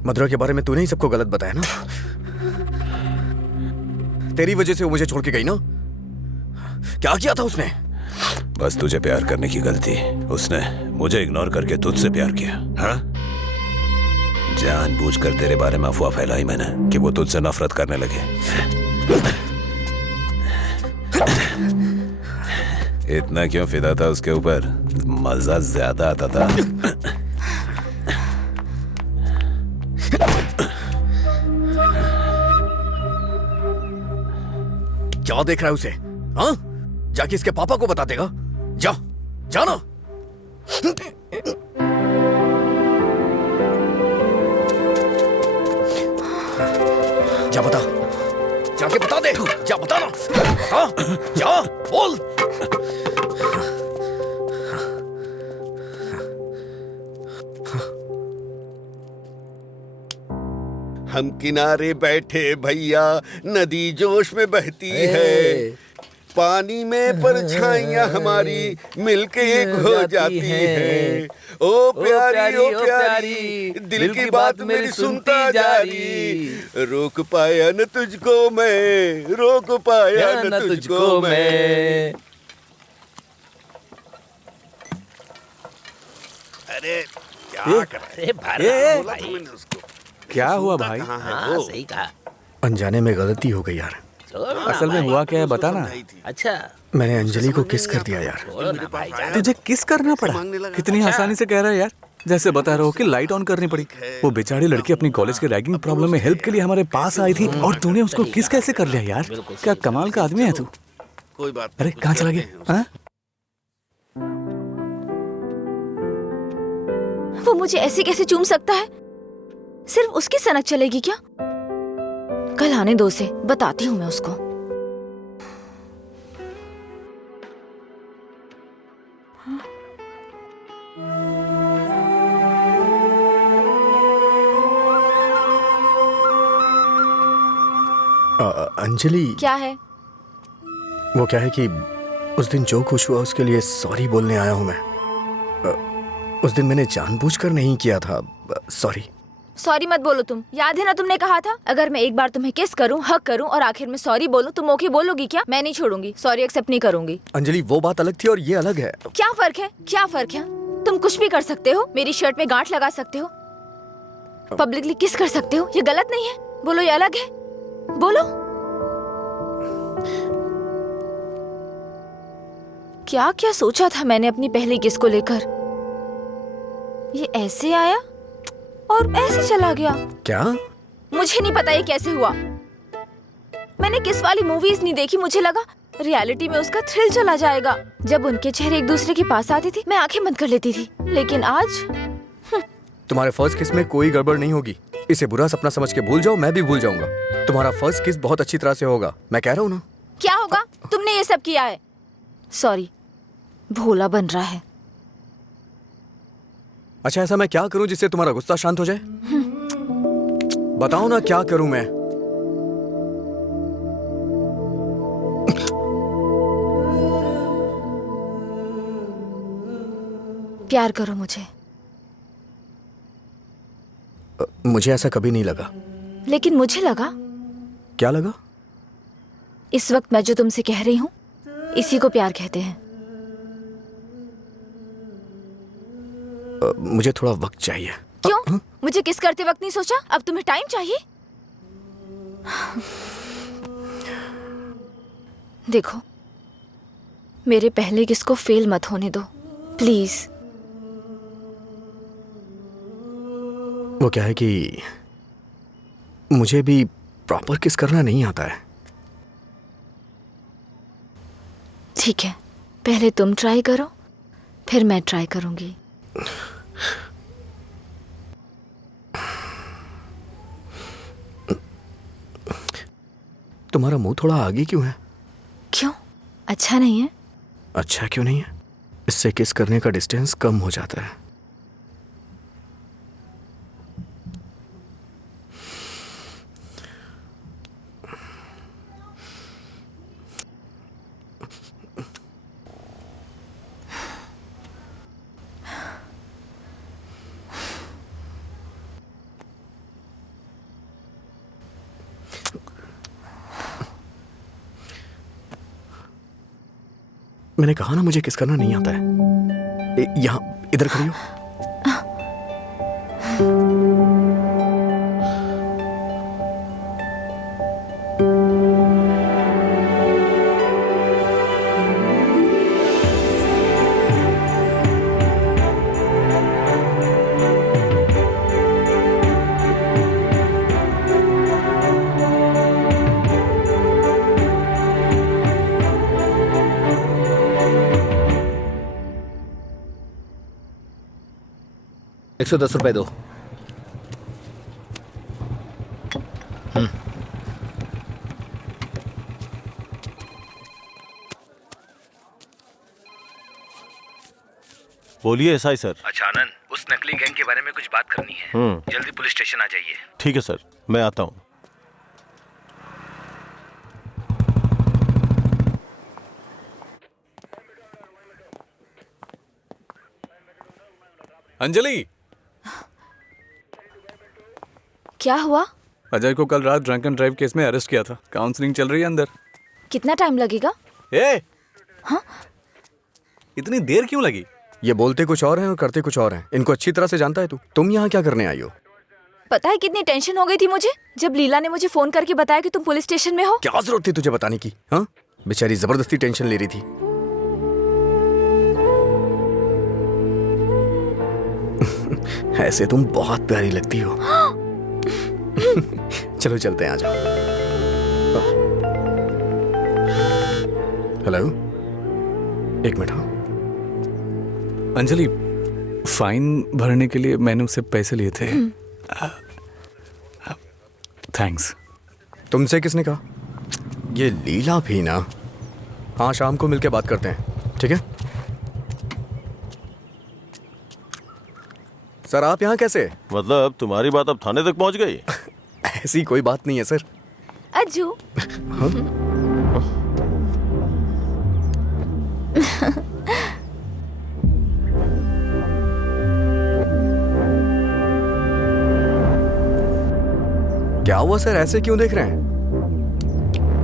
मधुरा के बारे में तूने ही सबको गलत बताया ना? तेरी वजह से वो मुझे छोड़ के गई ना? क्या किया था उसने? बस तुझे प्यार करने की गलती। उसने मुझे इग्नोर करके तुझसे प्यार किया। हाँ? जानबूझकर तेरे बारे में अफवाह फैलाई मैंने कि वो तुझसे नफरत करने लगे। इतना क्यों फिदा था उसके ऊपर? मजा ज्यादा आता था। क्या देख रहा है उसे? हाँ? जाके इसके पापा को बता देगा। जा, जाना। जा बता, जाके बता दे। जा बता ना। हाँ? जा, बोल। हम किनारे बैठे भैया, नदी जोश में बहती है, पानी में परछाइयां हमारी मिलके एक हो जाती है। ओ प्यारी ओ प्यारी, दिल की बात मेरी सुनता जारी, रोक पाया न तुझको मैं, रोक पाया न तुझको मैं। अरे क्या कर रहा है? अरे भर बोला था मैंने उसको। क्या हुआ सुनता भाई? कहाँ है हाँ वो? सही कहा। अनजाने में गलती हो गई यार। छोड़ो ना असल में भाई। हुआ क्या है उसको बता ना। समझाई थी। अच्छा मैंने अंजलि को किस कर दिया यार। छोड़ो ना भाई जाने तुझे किस करना पड़ा? मांगने लगा। कितनी आसानी से कह रहा है यार, जैसे बता रहे हो कि लाइट ऑन करनी पड़ी। वो बेचारी लड़की अपनी कॉलेज के रैगिंग प्रॉब्लम में हेल्प के लिए हमारे पास आई थी और तूने उसको किस कैसे कर लिया यार? क्या कमाल का आदमी है तू। कोई बात अरे नहीं, कुछ कहाँ चला करते गया? हैं उसको। हाँ? वो मुझे ऐसे कैसे चूम सकता है? सिर्फ उसकी सनक चलेगी क्या? कल आने दो उसे, बताती हूँ मैं उसको। अंजलि, क्या है? वो क्या है कि उस दिन जो कुछ हुआ उसके लिए सॉरी बोलने आया हूँ मैं। उस दिन मैंने जानबूझकर नहीं किया था। सॉरी। सॉरी मत बोलो तुम। याद है ना तुमने कहा था अगर मैं एक बार तुम्हें किस करूं, हक करूं और आखिर में सॉरी बोलूं तुम ओके बोलोगी क्या? मैं नहीं छोड़ूंगी, सॉरी एक्सेप्ट नहीं करूंगी। अंजलि वो बात अलग थी और ये अलग है। क्या फर्क है? क्या फर्क है? तुम कुछ भी कर सकते हो, मेरी शर्ट में गांठ लगा सकते हो, पब्लिकली किस कर सकते हो, ये गलत नहीं है? बोलो ये अलग है? बोलो। क्या क्या सोचा था मैंने अपनी पहली किस को लेकर? ये ऐसे आया और ऐसे चला गया। क्या? मुझे नहीं पता ये कैसे हुआ। मैंने किस वाली मूवीज नहीं देखी, मुझे लगा रियलिटी में उसका थ्रिल चला जाएगा। जब उनके चेहरे एक दूसरे के पास आते थे मैं आंखें बंद कर लेती थी, लेकिन आज तुम्हारे फर्स्ट किस में कोई गड़बड़ नहीं होगी। इसे बुरा सपना समझ के भूल जाओ, मैं भी भूल जाऊंगा। तुम्हारा फर्स्ट किस बहुत अच्छी तरह से होगा, मैं कह रहा हूँ ना। क्या होगा? तुमने ये सब किया है। सॉरी, भोला बन रहा है। अच्छा ऐसा मैं क्या करूं जिससे तुम्हारा गुस्सा शांत हो जाए? बताओ ना क्या करूं मैं? प्यार करो मुझे। मुझे ऐसा कभी नहीं लगा। लेकिन मुझे लगा। क्या लगा? इस वक्त मैं जो तुमसे कह रही हूँ इसी को प्यार कहते हैं। मुझे थोड़ा वक्त चाहिए। क्यों? मुझे किस करते वक्त नहीं सोचा? अब तुम्हें टाइम चाहिए? देखो, मेरे पहले किस को फेल मत होने दो प्लीज। वो क्या है कि मुझे भी प्रॉपर किस करना नहीं आता है। ठीक है, पहले तुम ट्राई करो, फिर मैं ट्राई करूंगी। तुम्हारा मुंह थोड़ा आगे क्यों है? क्यों? अच्छा नहीं है? अच्छा क्यों नहीं है? इससे किस करने का डिस्टेंस कम हो जाता है। मैंने कहा ना मुझे किस करना नहीं आता है। यहाँ इधर खड़ी हो। ₹110 दो। बोलिए एसआई सर। अच्छा आनंद, उस नकली गैंग के बारे में कुछ बात करनी है। जल्दी पुलिस स्टेशन आ जाइए। ठीक है सर, मैं आता हूँ। अंजलि, क्या हुआ? अजय को कल रात ड्रंक एंड ड्राइव केस में अरेस्ट किया था। काउंसलिंग चल रही है अंदर। कितना टाइम लगेगा? ए, हाँ? इतनी देर क्यों लगी? ये बोलते कुछ और हैं और करते कुछ और हैं। इनको अच्छी तरह से जानता है तू। तुम यहाँ क्या करने आई हो? पता है कितनी टेंशन हो गई थी मुझे जब लीला ने मुझे फोन करके बताया कि तुम पुलिस स्टेशन में हो। क्या जरूरत थी तुझे बताने की? हाँ, बेचारी जबरदस्ती टेंशन ले रही थी। ऐसे तुम बहुत प्यारी लगती हो। चलो चलते हैं, आ जाओ। हेलो, एक मिनट। हाँ अंजलि, फाइन भरने के लिए मैंने उससे पैसे लिए थे। थैंक्स। तुमसे किसने कहा? ये लीला भी ना। हाँ, शाम को मिलके बात करते हैं, ठीक है? सर आप यहाँ कैसे? मतलब तुम्हारी बात अब थाने तक पहुंच गई? ऐसी कोई बात नहीं है सर। अज्जू। क्या हुआ सर, ऐसे क्यों देख रहे हैं?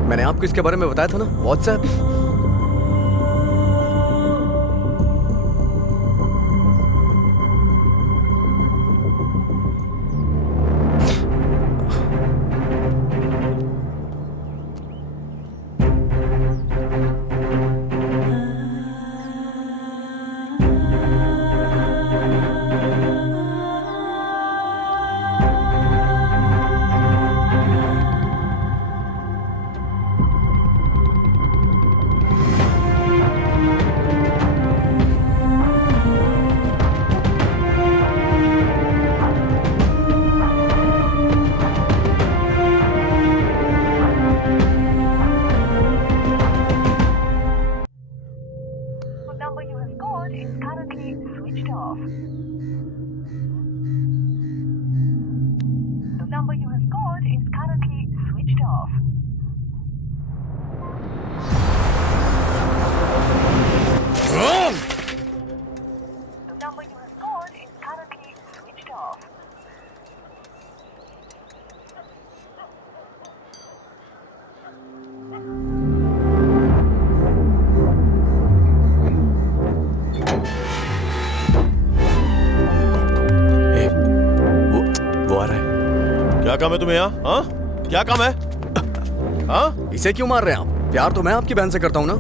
मैंने आपको इसके बारे में बताया था ना, व्हाट्सएप। क्या काम है तुम्हें यहाँ? हाँ, क्या काम है? हाँ, इसे क्यों मार रहे हैं आप? प्यार तो मैं आपकी बहन से करता हूँ ना।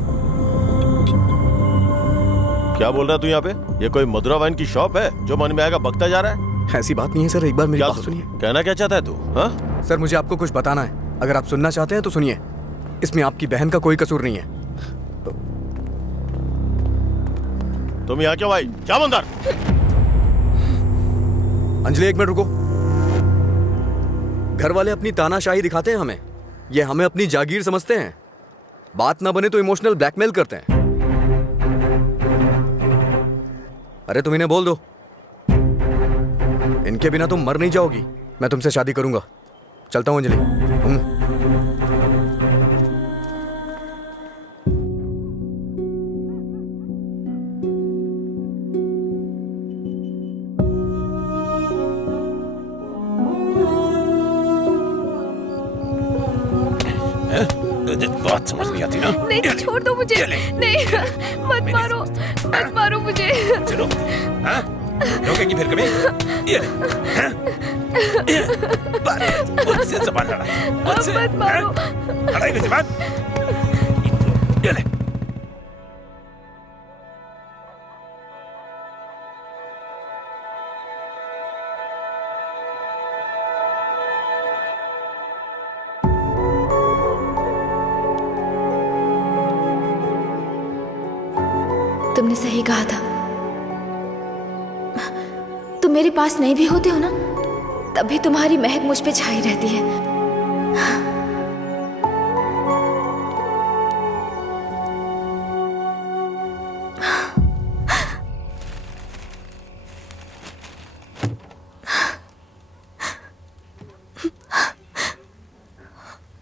क्या बोल रहा है तू यहाँ पे? ये कोई मधुरा वाइन की शॉप है जो मन में आएगा बकता जा रहा है? ऐसी बात नहीं है सर, एक बार मेरी क्या बात सुनिए। कहना क्या चाहता है तू? हाँ सर, मुझे आपको कुछ बताना है। अगर आप सुनना चाहते हैं तो सुनिए। इसमें आपकी बहन का कोई कसूर नहीं है। तुम यहाँ क्यों आई? क्या अंदर? अंजलि एक मिनट रुको। घर वाले अपनी तानाशाही दिखाते हैं हमें, ये हमें अपनी जागीर समझते हैं। बात ना बने तो इमोशनल ब्लैकमेल करते हैं। अरे तुम इन्हें बोल दो, इनके बिना तुम मर नहीं जाओगी। मैं तुमसे शादी करूंगा। चलता हूं अंजलि। बात समझ नहीं आती ना? नहीं, छोड़ दो मुझे। नहीं, मत मारो, मत मारो मुझे। चलो, हाँ? रोकेगी फिर कभी? ये ले, हाँ? मुझसे ज़बान लड़ा, मुझसे, मत मारो। लड़ाई की ज़बान? ये ले। तुमने सही कहा था। तुम मेरे पास नहीं भी होते हो ना, तब भी तुम्हारी महक मुझ पे छाई रहती है।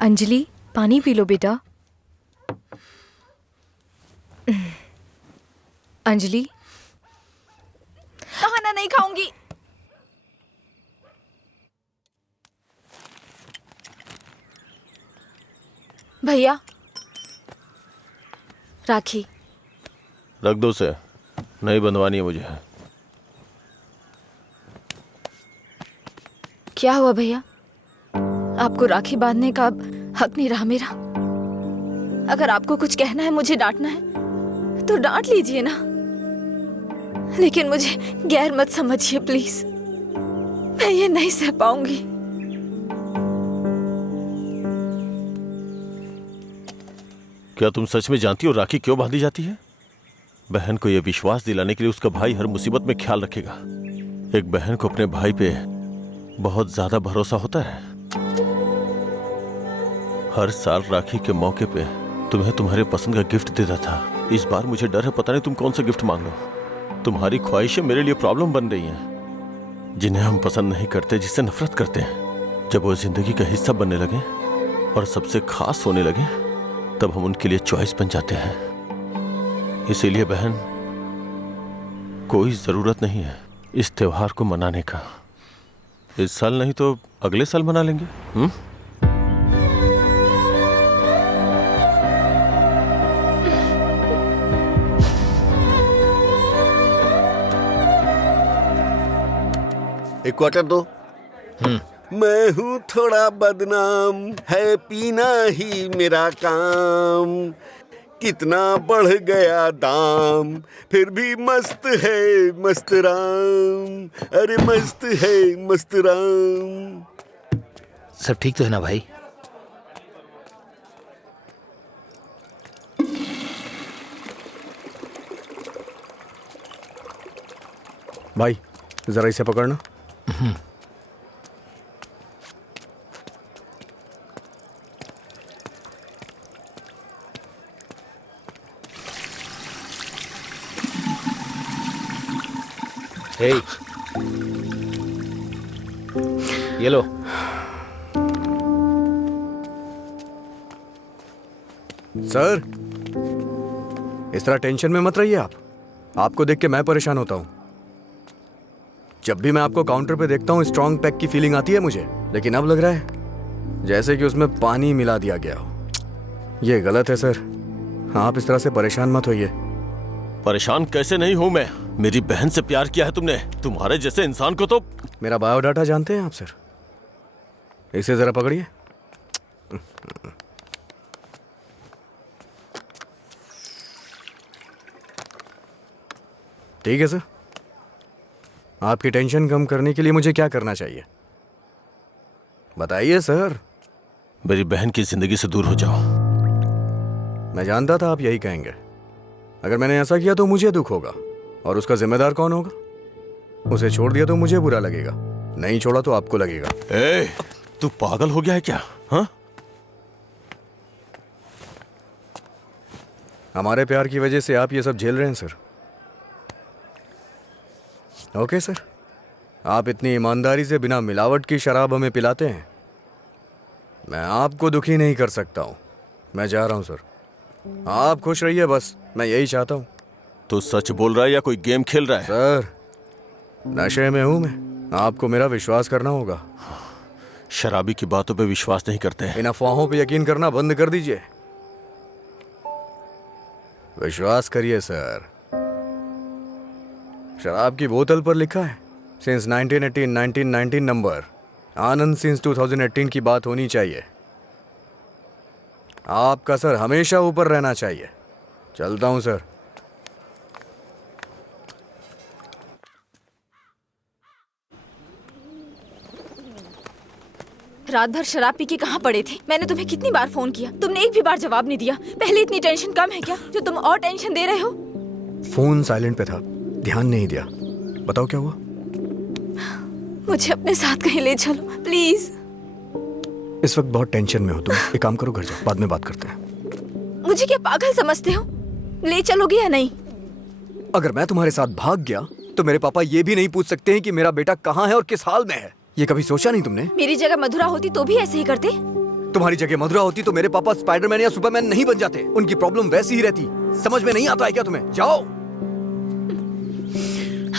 अंजलि, पानी पी लो बेटा। अंजलि, खाना नहीं खाऊंगी। भैया, राखी रख दो उसे, नहीं बंधवानी है मुझे। क्या हुआ भैया? आपको राखी बांधने का हक नहीं रहा मेरा? अगर आपको कुछ कहना है, मुझे डांटना है तो डांट लीजिए ना, लेकिन मुझे गैर मत समझिए प्लीज। मैं ये नहीं सह पाऊंगी। क्या तुम सच में जानती हो राखी क्यों बांधी जाती है? बहन को यह विश्वास दिलाने के लिए उसका भाई हर मुसीबत में ख्याल रखेगा। एक बहन को अपने भाई पे बहुत ज्यादा भरोसा होता है। हर साल राखी के मौके पे तुम्हें तुम्हारे पसंद का गिफ्ट देता था। इस बार मुझे डर है, पता नहीं तुम कौन सा गिफ्ट मांग लो। तुम्हारी ख्वाहिशें मेरे लिए प्रॉब्लम बन रही हैं, जिन्हें हम पसंद नहीं करते, जिससे नफरत करते हैं। जब वो जिंदगी का हिस्सा बनने लगे और सबसे खास होने लगे, तब हम उनके लिए चॉइस बन जाते हैं। इसीलिए बहन, कोई जरूरत नहीं है इस त्योहार को मनाने का। इस साल नहीं तो अगले साल मना लेंगे। एक क्वार्टर दो। मैं हूँ थोड़ा बदनाम, है पीना ही मेरा काम। कितना बढ़ गया दाम, फिर भी मस्त है मस्त राम। अरे मस्त है मस्त राम। सब ठीक तो है ना भाई? भाई जरा इसे पकड़ना। हे, ये लो। सर, इस तरह टेंशन में मत रहिए आप। आपको देख के मैं परेशान होता हूं। जब भी मैं आपको काउंटर पे देखता हूं, स्ट्रॉन्ग पैक की फीलिंग आती है मुझे, लेकिन अब लग रहा है जैसे कि उसमें पानी मिला दिया गया हो। ये गलत है सर, आप इस तरह से परेशान मत होइए। परेशान कैसे नहीं हूं मैं? मेरी बहन से प्यार किया है तुमने। तुम्हारे जैसे इंसान को तो। मेरा बायोडाटा जानते हैं आप सर? इसे जरा पकड़िए। ठीक है सर, आपकी टेंशन कम करने के लिए मुझे क्या करना चाहिए बताइए सर। मेरी बहन की जिंदगी से दूर हो जाओ। मैं जानता था आप यही कहेंगे। अगर मैंने ऐसा किया तो मुझे दुख होगा, और उसका जिम्मेदार कौन होगा? उसे छोड़ दिया तो मुझे बुरा लगेगा, नहीं छोड़ा तो आपको लगेगा। ए, तू पागल हो गया है क्या? हाँ? हमारे प्यार की वजह से आप ये सब झेल रहे हैं सर। ओके सर, आप इतनी ईमानदारी से बिना मिलावट की शराब हमें पिलाते हैं। मैं आपको दुखी नहीं कर सकता हूं। मैं जा रहा हूं सर, आप खुश रहिए बस, मैं यही चाहता हूं। तो सच बोल रहा है या कोई गेम खेल रहा है? सर, नशे में हूं मैं, आपको मेरा विश्वास करना होगा। शराबी की बातों पे विश्वास नहीं करते हैं। इन अफवाहों पे यकीन करना बंद कर दीजिए। विश्वास करिए सर। शराब की बोतल पर लिखा है सिंस 1918 1919 नंबर, आनंद सिंस 2018 की बात होनी चाहिए। आपका सर हमेशा ऊपर रहना चाहिए। चलता हूं सर। रात भर शराब पी के कहाँ पड़े थे? मैंने तुम्हें कितनी बार फोन किया, तुमने एक भी बार जवाब नहीं दिया। पहले इतनी टेंशन कम है क्या जो तुम और टेंशन दे रहे हो? फोन साइलेंट पे था, ध्यान नहीं दिया। बताओ क्या हुआ? मुझे अपने साथ कहीं ले चलो प्लीज। इस वक्त बहुत टेंशन में हो तुम। एक काम करो, घर जाओ, बाद में बात करते हैं। मुझे क्या पागल समझते हो? ले चलोगे या नहीं? अगर मैं तुम्हारे साथ भाग गया तो मेरे पापा ये भी नहीं पूछ सकते हैं कि मेरा बेटा कहाँ है और किस हाल में है। ये कभी सोचा नहीं तुमने? मेरी जगह मधुरा होती तो भी ऐसे ही करते। तुम्हारी जगह मधुरा होती तो मेरे पापा स्पाइडरमैन या सुपरमैन नहीं बन जाते। उनकी प्रॉब्लम वैसी ही रहती। समझ में नहीं आता है क्या तुम्हें? जाओ।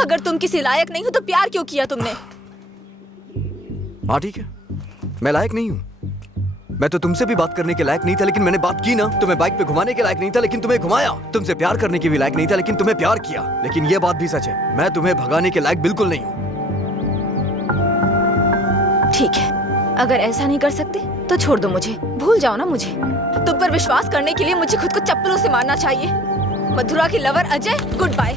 अगर तुम किसी लायक नहीं हो तो प्यार क्यों किया तुमने? हाँ ठीक है, मैं लायक नहीं हूँ, मैं तो तुमसे भी बात करने के लायक नहीं था, लेकिन मैंने बात की ना। तुम्हें बाइक पे घुमाने के लायक नहीं था, लेकिन तुम्हें घुमाया। तुमसे प्यार करने के भी लायक नहीं था, लेकिन तुम्हें प्यार किया। लेकिन ये बात भी सच है, मैं तुम्हें भगाने के लायक बिल्कुल नहीं हूँ। ठीक है, अगर ऐसा नहीं कर सकते तो छोड़ दो मुझे, भूल जाओ ना मुझे। तुम पर विश्वास करने के लिए मुझे खुद को चप्पलों से मारना चाहिए। मधुरा की लवर अजय, गुड बाय।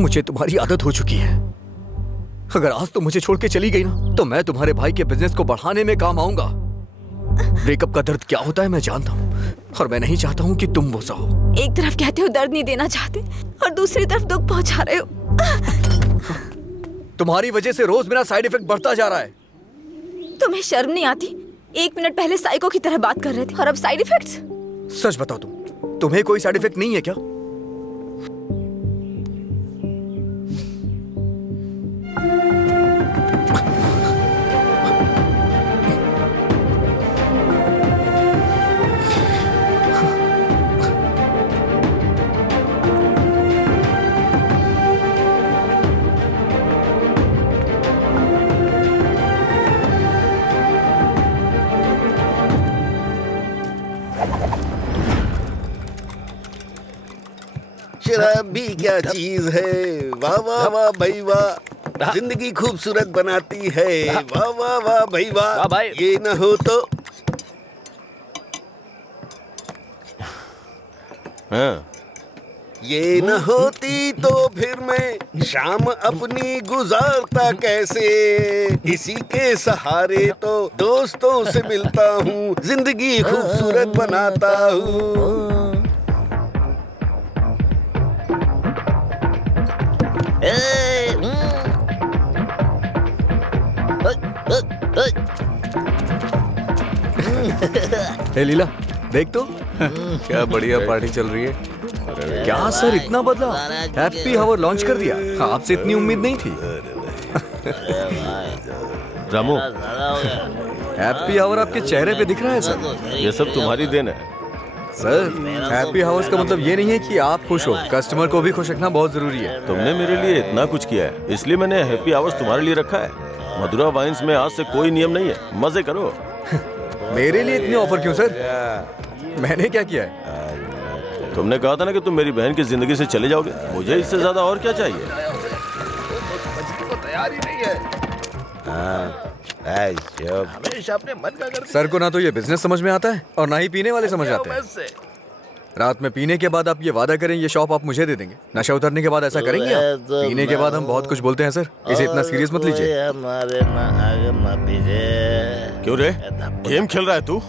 मुझे तुम्हारी आदत हो चुकी है। अगर आज तुम मुझे छोड़ के चली गई ना, तो मैं तुम्हारे भाई के बिजनेस को बढ़ाने में काम आऊंगा। ब्रेकअप का दर्द क्या होता है मैं जानता हूँ, और मैं नहीं चाहता हूँ कि तुम वो सहो। एक तरफ कहते हो दर्द नहीं देना चाहते, और दूसरी तरफ दुख पहुंचा रहे हो। तुम्हारी वजह से रोज मेरा साइड इफेक्ट बढ़ता जा रहा है। तुम्हें शर्म नहीं आती? 1 मिनट पहले साइको की तरह बात कर रहे थे, और अब साइड इफेक्ट्स। सच बताओ, तुम्हें कोई साइड इफेक्ट नहीं है क्या? शराब भी क्या चीज है, वाह वाह वाह भाई वाह, जिंदगी खूबसूरत बनाती है, वाह वाह वाह भाई वाह। ये न हो तो ये न होती तो फिर मैं शाम अपनी गुजारता कैसे। इसी के सहारे तो दोस्तों से मिलता हूँ, जिंदगी खूबसूरत बनाता हूँ। ए लीला, देख तो क्या बढ़िया पार्टी चल रही है। क्या सर इतना बदला? हैप्पी हावर लॉन्च कर दिया, आपसे इतनी उम्मीद नहीं थी। रामू, हैप्पी हावर आपके चेहरे पे दिख रहा है सर। ये सब तुम्हारी देन है सर। हैप्पी हावर्स का मतलब ये नहीं है कि आप खुश हो, कस्टमर को भी खुश रखना बहुत जरूरी है। तुमने मेरे लिए इतना कुछ किया है, इसलिए मैंने हैप्पी आवर्स तुम्हारे लिए रखा है। मधुरा वाइन्स में आज से कोई नियम नहीं है, मजे करो। मेरे लिए इतने ऑफर क्यों सर? मैंने क्या किया है? तुमने कहा था ना कि तुम मेरी बहन की जिंदगी से चले जाओगे, मुझे इससे ज्यादा और क्या चाहिए? तैयार ही नहीं है। हमेशा अपने मन का कर। सर को ना तो ये बिजनेस समझ में आता है, और ना ही पीने वाले समझ आते हैं। रात में पीने के बाद आप ये वादा करें ये शॉप आप मुझे दे देंगे। नशा उतरने के बाद ऐसा करेंगे आप? पीने के बाद हम बहुत कुछ बोलते हैं सर, इसे इतना सीरियस मत लीजिए। क्यों रे, गेम खेल रहा है तू?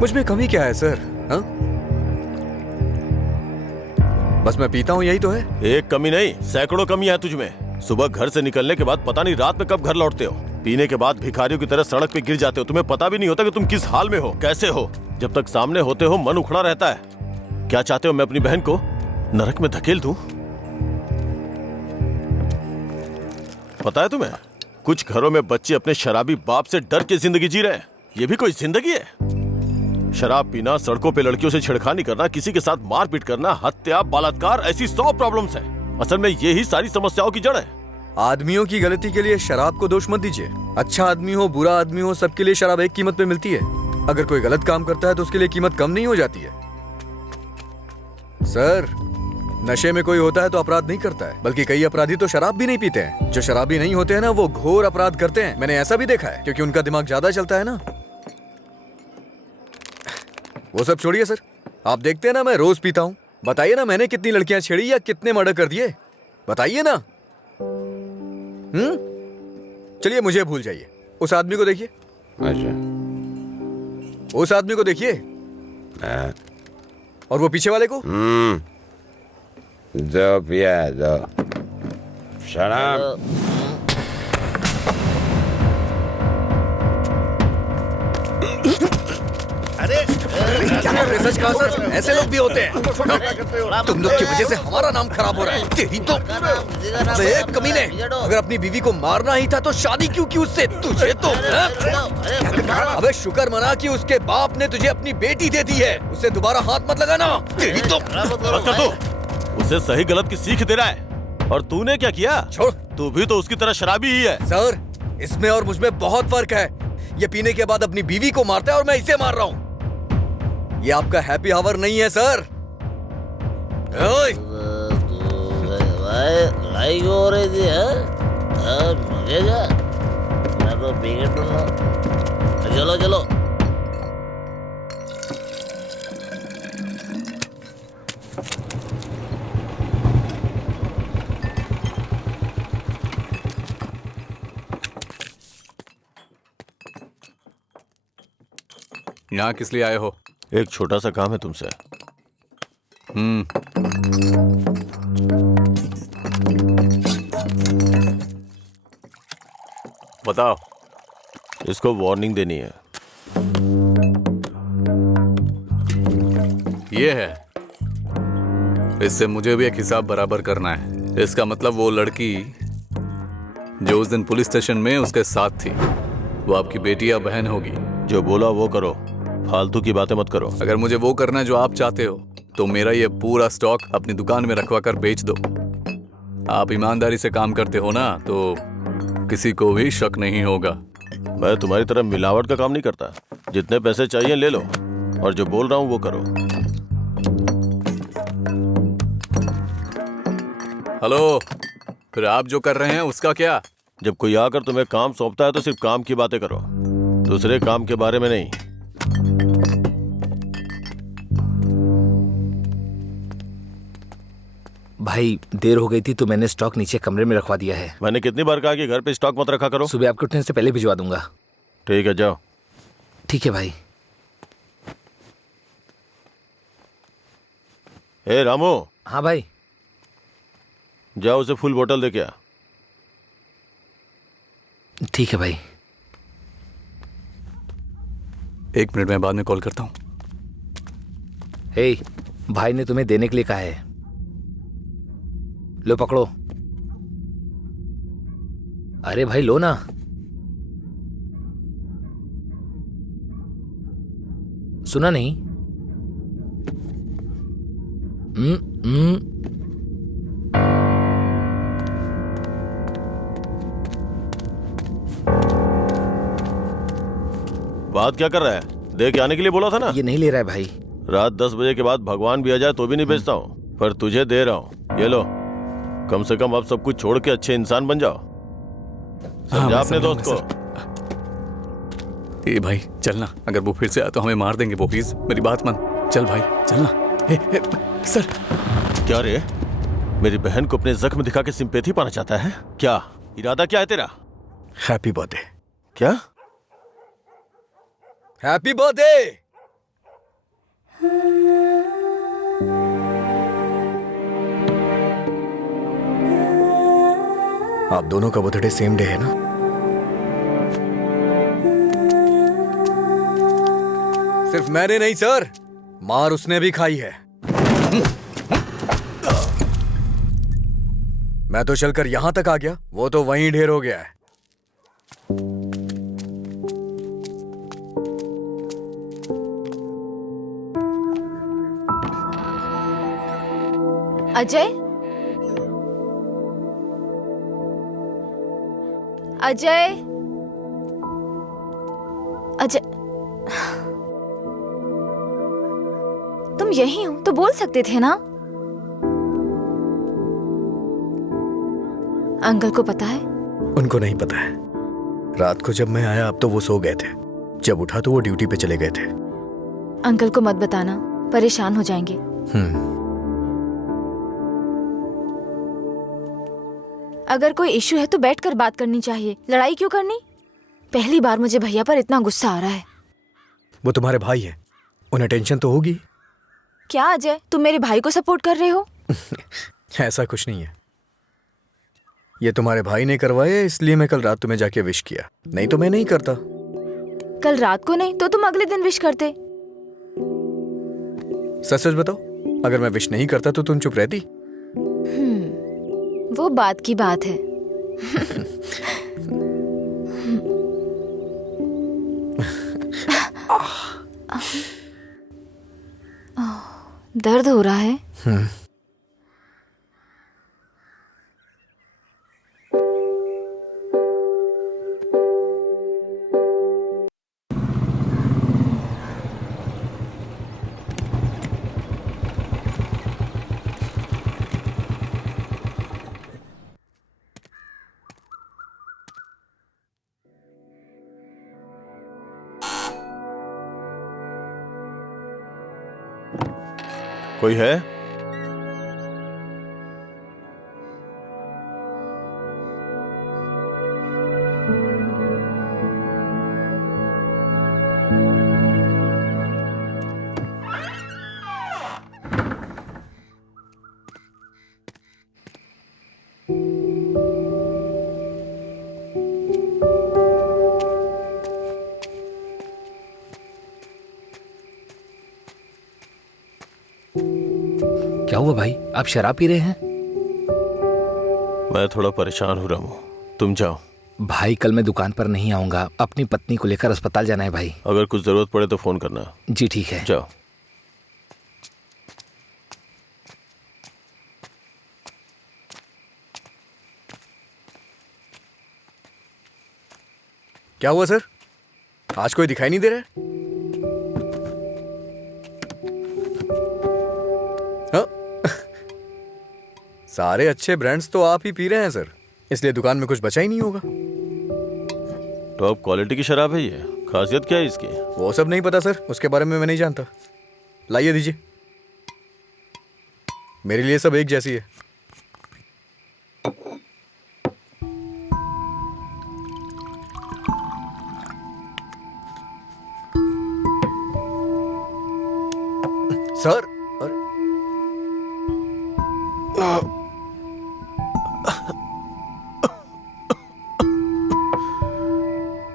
मुझ में कमी क्या है सर? हाँ, बस मैं पीता हूँ, यही तो है। एक कमी नहीं, सैकड़ों कमियां हैं तुझमें। सुबह घर से निकलने के बाद पता नहीं रात में कब घर लौटते हो। पीने के बाद भिखारियों की तरह सड़क पे गिर जाते हो। तुम्हें पता भी नहीं होता कि तुम किस हाल में हो, कैसे हो। जब तक सामने होते हो मन उखड़ा रहता है। क्या चाहते हो, मैं अपनी बहन को नरक में धकेल दूं? पता है तुम्हें, कुछ घरों में बच्चे अपने शराबी बाप से डर के जिंदगी जी रहे हैं। ये भी कोई जिंदगी है? शराब पीना, सड़कों पे लड़कियों से छेड़खानी करना, किसी के साथ मारपीट करना, हत्या, बलात्कार, ऐसी 100 प्रॉब्लम्स हैं। असल में यही सारी समस्याओं की जड़ है। आदमियों की गलती के लिए शराब को दोष मत दीजिए। अच्छा आदमी हो, बुरा आदमी हो, सबके लिए शराब एक कीमत पे मिलती है। अगर कोई गलत काम करता है तो उसके लिए कीमत कम नहीं हो जाती है। सर, नशे में कोई होता है तो अपराध नहीं करता है, बल्कि कई अपराधी तो शराब भी नहीं पीते हैं। जो शराबी नहीं होते हैं ना, वो घोर अपराध करते हैं। मैंने ऐसा भी देखा है, क्योंकि उनका दिमाग ज्यादा चलता है ना। वो सब छोड़िए सर, आप देखते हैं ना मैं रोज पीता हूँ। बताइए ना मैंने कितनी लड़कियां छेड़ी या कितने मर्डर कर दिए, बताइए ना। चलिए मुझे भूल जाइए। उस आदमी को देखिए, उस आदमी को देखिए, और वो पीछे वाले को। दो पिया दो शराब। अरे सच कहा सर, ऐसे लोग भी होते हैं। तुम लोग की वजह से हमारा नाम खराब हो रहा है। तेरी तो कमीने, अगर अपनी बीवी को मारना ही था तो शादी क्यों की उससे? तुझे तो अबे शुक्र मना कि उसके बाप ने तुझे अपनी बेटी दे दी है। उसे दोबारा हाथ मत लगाना। तेरी तो उसे सही गलत की सीख दे रहा है। और तूने क्या किया? छोड़। तू भी तो उसकी तरह शराबी ही है। सर, इसमें और मुझमें बहुत फर्क है। ये पीने के बाद अपनी बीवी को मारता है और मैं इसे मार रहा हूँ। ये आपका हैप्पी आवर नहीं है सर। ओए! भाई लड़ाई क्यों हो रही थी? मुझे क्या, मैं तो पी के टूंगा। चलो चलो। यहाँ किस लिए आए हो? एक छोटा सा काम है तुमसे। बताओ। इसको वार्निंग देनी है। ये है, इससे मुझे भी एक हिसाब बराबर करना है। इसका मतलब वो लड़की जो उस दिन पुलिस स्टेशन में उसके साथ थी, वो आपकी बेटी या बहन होगी। जो बोला वो करो, फालतू की बातें मत करो। अगर मुझे वो करना है जो आप चाहते हो, तो मेरा ये पूरा स्टॉक अपनी दुकान में रखवा कर बेच दो। आप ईमानदारी से काम करते हो ना, तो किसी को भी शक नहीं होगा। मैं तुम्हारी तरह मिलावट का काम नहीं करता। जितने पैसे चाहिए ले लो, और जो बोल रहा हूँ वो करो। हेलो, फिर आप जो कर रहे हैं उसका क्या? जब कोई आकर तुम्हें काम सौंपता है तो सिर्फ काम की बातें करो, दूसरे काम के बारे में नहीं। भाई देर हो गई थी तो मैंने स्टॉक नीचे कमरे में रखवा दिया है। मैंने कितनी बार कहा कि घर पे स्टॉक मत रखा करो? सुबह आपके उठने से पहले भिजवा दूंगा। ठीक है, जाओ। ठीक है भाई। ए रामू। हाँ भाई। जाओ उसे फुल बोतल दे के आ। ठीक है भाई। 1 मिनट में बाद में कॉल करता हूँ। हे, भाई ने तुम्हें देने के लिए कहा है। लो पकड़ो। अरे भाई लो ना। सुना नहीं? बात क्या कर रहा है? दे के आने के लिए बोला था ना। ये नहीं ले रहा है भाई। रात 10 बजे के बाद भगवान भी आ जाए तो भी नहीं बेचता हूँ, पर तुझे दे रहा हूँ। ये लो, कम से कम अब सब कुछ छोड़ के अच्छे इंसान बन जाओ। समझा अपने दोस्त को? ए भाई चलना, अगर वो फिर से आया तो हमें मार देंगे वो। प्लीज मेरी बात मान। चल भाई चलना। सर। क्या रे, मेरी बहन को अपने जख्म दिखा के सिंपैथी पाना चाहता है क्या? इरादा क्या है तेरा? Happy birthday. क्या? Happy birthday. आप दोनों का बर्थडे सेम डे है ना? सिर्फ मैंने नहीं सर, मार उसने भी खाई है। मैं तो चलकर यहां तक आ गया, वो तो वहीं ढेर हो गया है। अजय, अजय, अजय, तुम यही हो तो बोल सकते थे ना? अंकल को पता है? उनको नहीं पता है। रात को जब मैं आया अब तो वो सो गए थे, जब उठा तो वो ड्यूटी पे चले गए थे। अंकल को मत बताना, परेशान हो जाएंगे। अगर कोई इश्यू है तो बैठकर बात करनी चाहिए, लड़ाई क्यों करनी? पहली बार मुझे भैया पर इतना गुस्सा आ रहा है। वो तुम्हारे भाई है, उन्हें टेंशन तो होगी। क्या अजय, तुम मेरे भाई को सपोर्ट कर रहे हो? ऐसा कुछ नहीं है। ये तुम्हारे भाई ने करवाया इसलिए मैं कल रात तुम्हें जाके विश किया, नहीं तो मैं नहीं करता। कल रात को नहीं तो तुम अगले दिन विश करते। सच सच बताओ, अगर मैं विश नहीं करता तो तुम चुप रहती? वो बात की बात है। दर्द हो रहा है? कोई है? क्या हुआ भाई, आप शराब पी रहे हैं? मैं थोड़ा परेशान हो रहा हूँ, तुम जाओ। भाई कल मैं दुकान पर नहीं आऊंगा, अपनी पत्नी को लेकर अस्पताल जाना है भाई। अगर कुछ जरूरत पड़े तो फोन करना। जी ठीक है। जाओ। क्या हुआ सर, आज कोई दिखाई नहीं दे रहा है? हाँ? सारे अच्छे ब्रांड्स तो आप ही पी रहे हैं सर, इसलिए दुकान में कुछ बचा ही नहीं होगा। टॉप क्वालिटी की शराब है ये, खासियत क्या है इसकी? वो सब नहीं पता सर, उसके बारे में मैं नहीं जानता। लाइए दीजिए, मेरे लिए सब एक जैसी है। सर,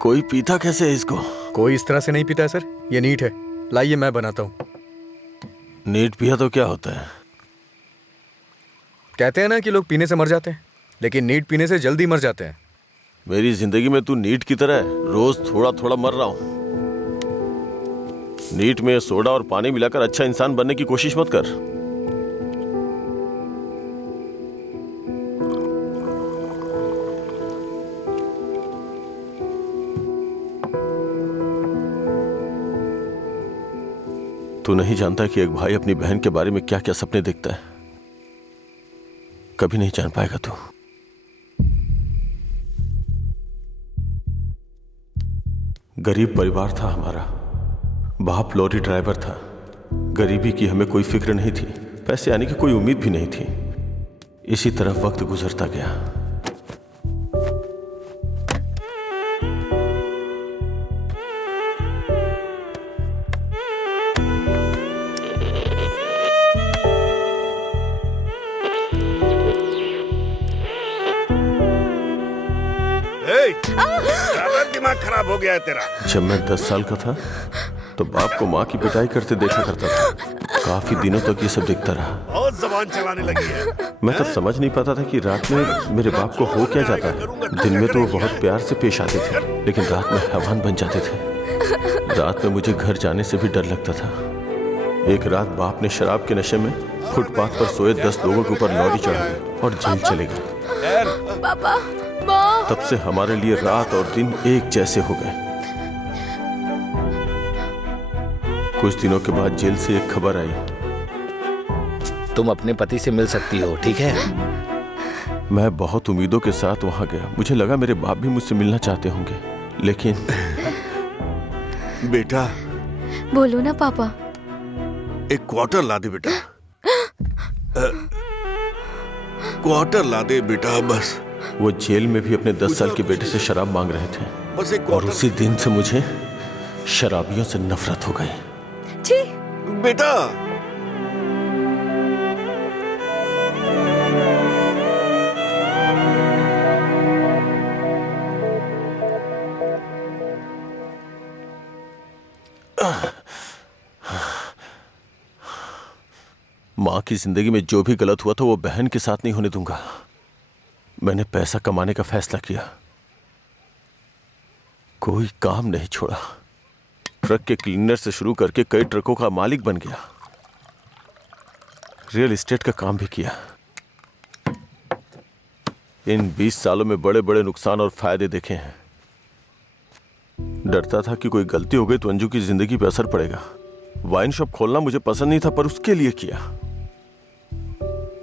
कोई पीता कैसे है इसको? कोई इस तरह से नहीं पीता है सर, ये नीट है। लाइए मैं बनाता हूँ। नीट पिया तो क्या होता है? कहते हैं ना कि लोग पीने से मर जाते हैं, लेकिन नीट पीने से जल्दी मर जाते हैं। मेरी जिंदगी में तू नीट की तरह है, रोज थोड़ा थोड़ा मर रहा हूं। नीट में सोडा और पानी मिलाकर अच्छा इंसान बनने की कोशिश मत कर। तू नहीं जानता कि एक भाई अपनी बहन के बारे में क्या क्या सपने देखता है। कभी नहीं जान पाएगा तू। गरीब परिवार था हमारा, बाप लॉरी ड्राइवर था। गरीबी की हमें कोई फिक्र नहीं थी, पैसे आने की कोई उम्मीद भी नहीं थी। इसी तरह वक्त गुजरता गया। दिमाग खराब हो गया है तेरा। जब मैं 10 साल का था तो बाप को माँ की पिटाई करते देखा करता था। काफी दिनों तक ये सब देखता रहा। बहुत जबान चलाने लगी है। मैं तब समझ नहीं पाता था कि रात में मेरे बाप को हो क्या जाता है। दिन में तो वो बहुत प्यार से पेश आते थे, लेकिन रात में हैवान बन जाते थे। रात में मुझे घर जाने से भी डर लगता था। एक रात बाप ने शराब के नशे में फुटपाथ पर सोए 10 लोगों के ऊपर लॉरी चढ़ा दी और जेल चले गए। पापा, माँ। तब से हमारे लिए रात और दिन एक जैसे हो गए। कुछ दिनों के बाद जेल से एक खबर आई, तुम अपने पति से मिल सकती हो, ठीक है? मैं बहुत उम्मीदों के साथ वहां गया। मुझे लगा मेरे बाप भी मुझसे मिलना चाहते होंगे, लेकिन बेटा। बोलो ना पापा। एक क्वार्टर ला दे बेटा। क्वार्टर ला दे बेटा बस। वो जेल में भी अपने 10 साल के बेटे से शराब मांग रहे थे, बस एक और उसी दिन से मुझे शराबियों से नफरत हो गई। छी! बेटा। माँ की जिंदगी में जो भी गलत हुआ था वो बहन के साथ नहीं होने दूंगा। मैंने पैसा कमाने का फैसला किया, कोई काम नहीं छोड़ा। ट्रक के क्लीनर से शुरू करके कई ट्रकों का मालिक बन गया। रियल एस्टेट का काम भी किया। इन 20 सालों में बड़े बड़े नुकसान और फायदे देखे हैं। डरता था कि कोई गलती हो गई तो अंजू की जिंदगी पर असर पड़ेगा। वाइन शॉप खोलना मुझे पसंद नहीं था, पर उसके लिए किया।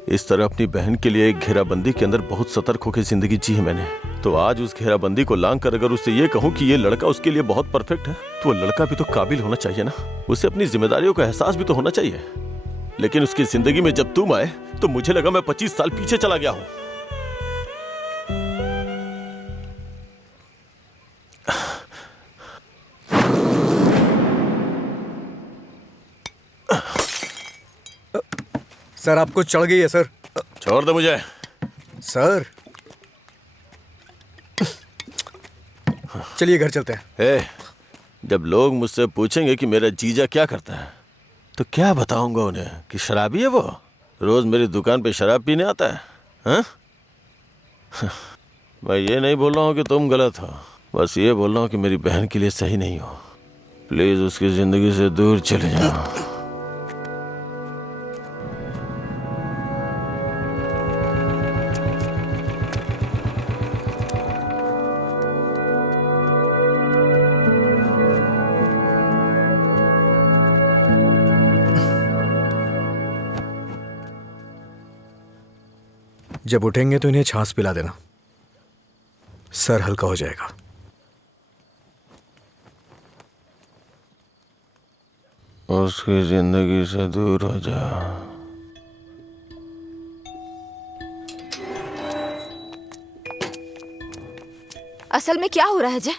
इस तरह अपनी बहन के लिए एक घेराबंदी के अंदर बहुत सतर्क होकर जिंदगी जी है मैंने। तो आज उस घेराबंदी को लांग कर अगर उससे ये कहूं कि ये लड़का उसके लिए बहुत परफेक्ट है, तो वो लड़का भी तो काबिल होना चाहिए ना। उसे अपनी जिम्मेदारियों का एहसास भी तो होना चाहिए। लेकिन उसकी जिंदगी में जब तुम आए तो मुझे लगा मैं 25 साल पीछे चला गया हूं। सर आपको चढ़ गई है सर। छोड़ दो मुझे। सर चलिए घर चलते हैं। जब लोग मुझसे पूछेंगे कि मेरा जीजा क्या करता है तो क्या बताऊंगा उन्हें कि शराबी है वो, रोज मेरी दुकान पे शराब पीने आता है। हाँ? मैं ये नहीं बोल रहा हूँ कि तुम गलत हो, बस ये बोल रहा हूँ कि मेरी बहन के लिए सही नहीं हो। प्लीज उसकी जिंदगी से दूर चले जाओ। जब उठेंगे तो इन्हें छाछ पिला देना, सर हल्का हो जाएगा। उसकी जिंदगी से दूर हो जा। असल में क्या हो रहा है जय,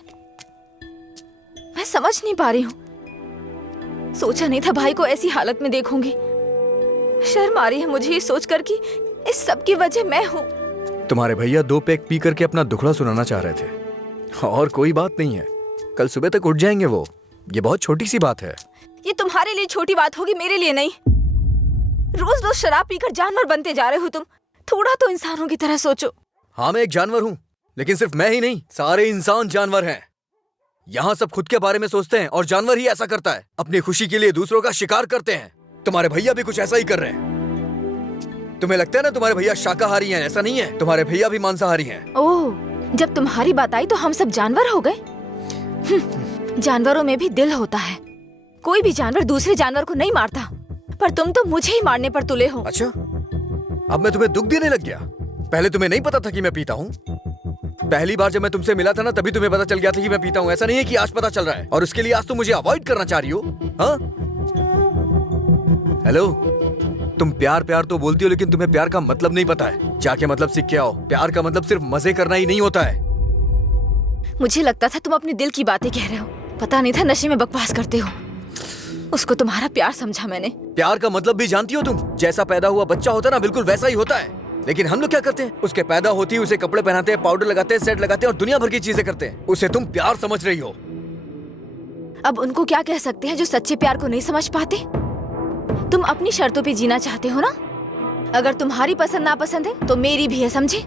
मैं समझ नहीं पा रही हूँ। सोचा नहीं था भाई को ऐसी हालत में देखूंगी। शर्म आ रही है मुझे ये सोचकर कि इस सब की वजह मैं हूँ। तुम्हारे भैया 2 पैक पी करके अपना दुखड़ा सुनाना चाह रहे थे और कोई बात नहीं है, कल सुबह तक उठ जाएंगे वो। ये बहुत छोटी सी बात है। ये तुम्हारे लिए छोटी बात होगी, मेरे लिए नहीं। रोज रोज शराब पीकर जानवर बनते जा रहे हो तुम। थोड़ा तो इंसानों की तरह सोचो। हाँ मैं एक जानवर हूँ, लेकिन सिर्फ मैं ही नहीं, सारे इंसान जानवर हैं। यहाँ सब खुद के बारे में सोचते हैं और जानवर ही ऐसा करता है, अपनी खुशी के लिए दूसरों का शिकार करते हैं। तुम्हारे भैया भी कुछ ऐसा ही कर रहे हैं। तुम्हें लगता है ना तुम्हारे भैया शाकाहारी हैं, ऐसा नहीं है, तुम्हारे भैया भी मांसाहारी हैं। ओह, जब तुम्हारी बात आई तो हम सब जानवर हो गए। जानवरों में भी दिल होता है। कोई भी जानवर दूसरे जानवर को नहीं मारता, पर तुम तो मुझे ही मारने पर तुले हो। अच्छा, अब मैं तुम्हें दुख देने लग गया? पहले तुम्हें नहीं पता था कि मैं पीता हूँ? पहली बार जब मैं तुमसे मिला था ना, तभी तुम्हें पता चल गया था कि मैं पीता हूँ। ऐसा नहीं है कि आज पता चल रहा है और उसके लिए आज तुम मुझे अवॉइड करना चाह रही हो। हाँ? हेलो, तुम प्यार प्यार तो बोलती हो, लेकिन तुम्हें प्यार का मतलब नहीं पता है। जाके मतलब सीख के आओ। प्यार का मतलब सिर्फ मजे करना ही नहीं होता है। मुझे लगता था तुम अपने दिल की बातें कह रहे हो, पता नहीं था नशे में बकवास करते हो। उसको तुम्हारा प्यार समझा मैंने। प्यार का मतलब भी जानती हो तुम? जैसा पैदा हुआ बच्चा होता है ना, बिल्कुल वैसा ही होता है। लेकिन हम लोग क्या करते हैं, उसके पैदा होती है उसे कपड़े पहनाते हैं, पाउडर लगाते हैं, सेट लगाते हैं और दुनिया भर की चीजें करते हैं। उसे तुम प्यार समझ रही हो। अब उनको क्या कह सकते हैं जो सच्चे प्यार को नहीं समझ पाते? तुम अपनी शर्तों पे जीना चाहते हो ना। अगर तुम्हारी पसंद नापसंद है तो मेरी भी है, समझे?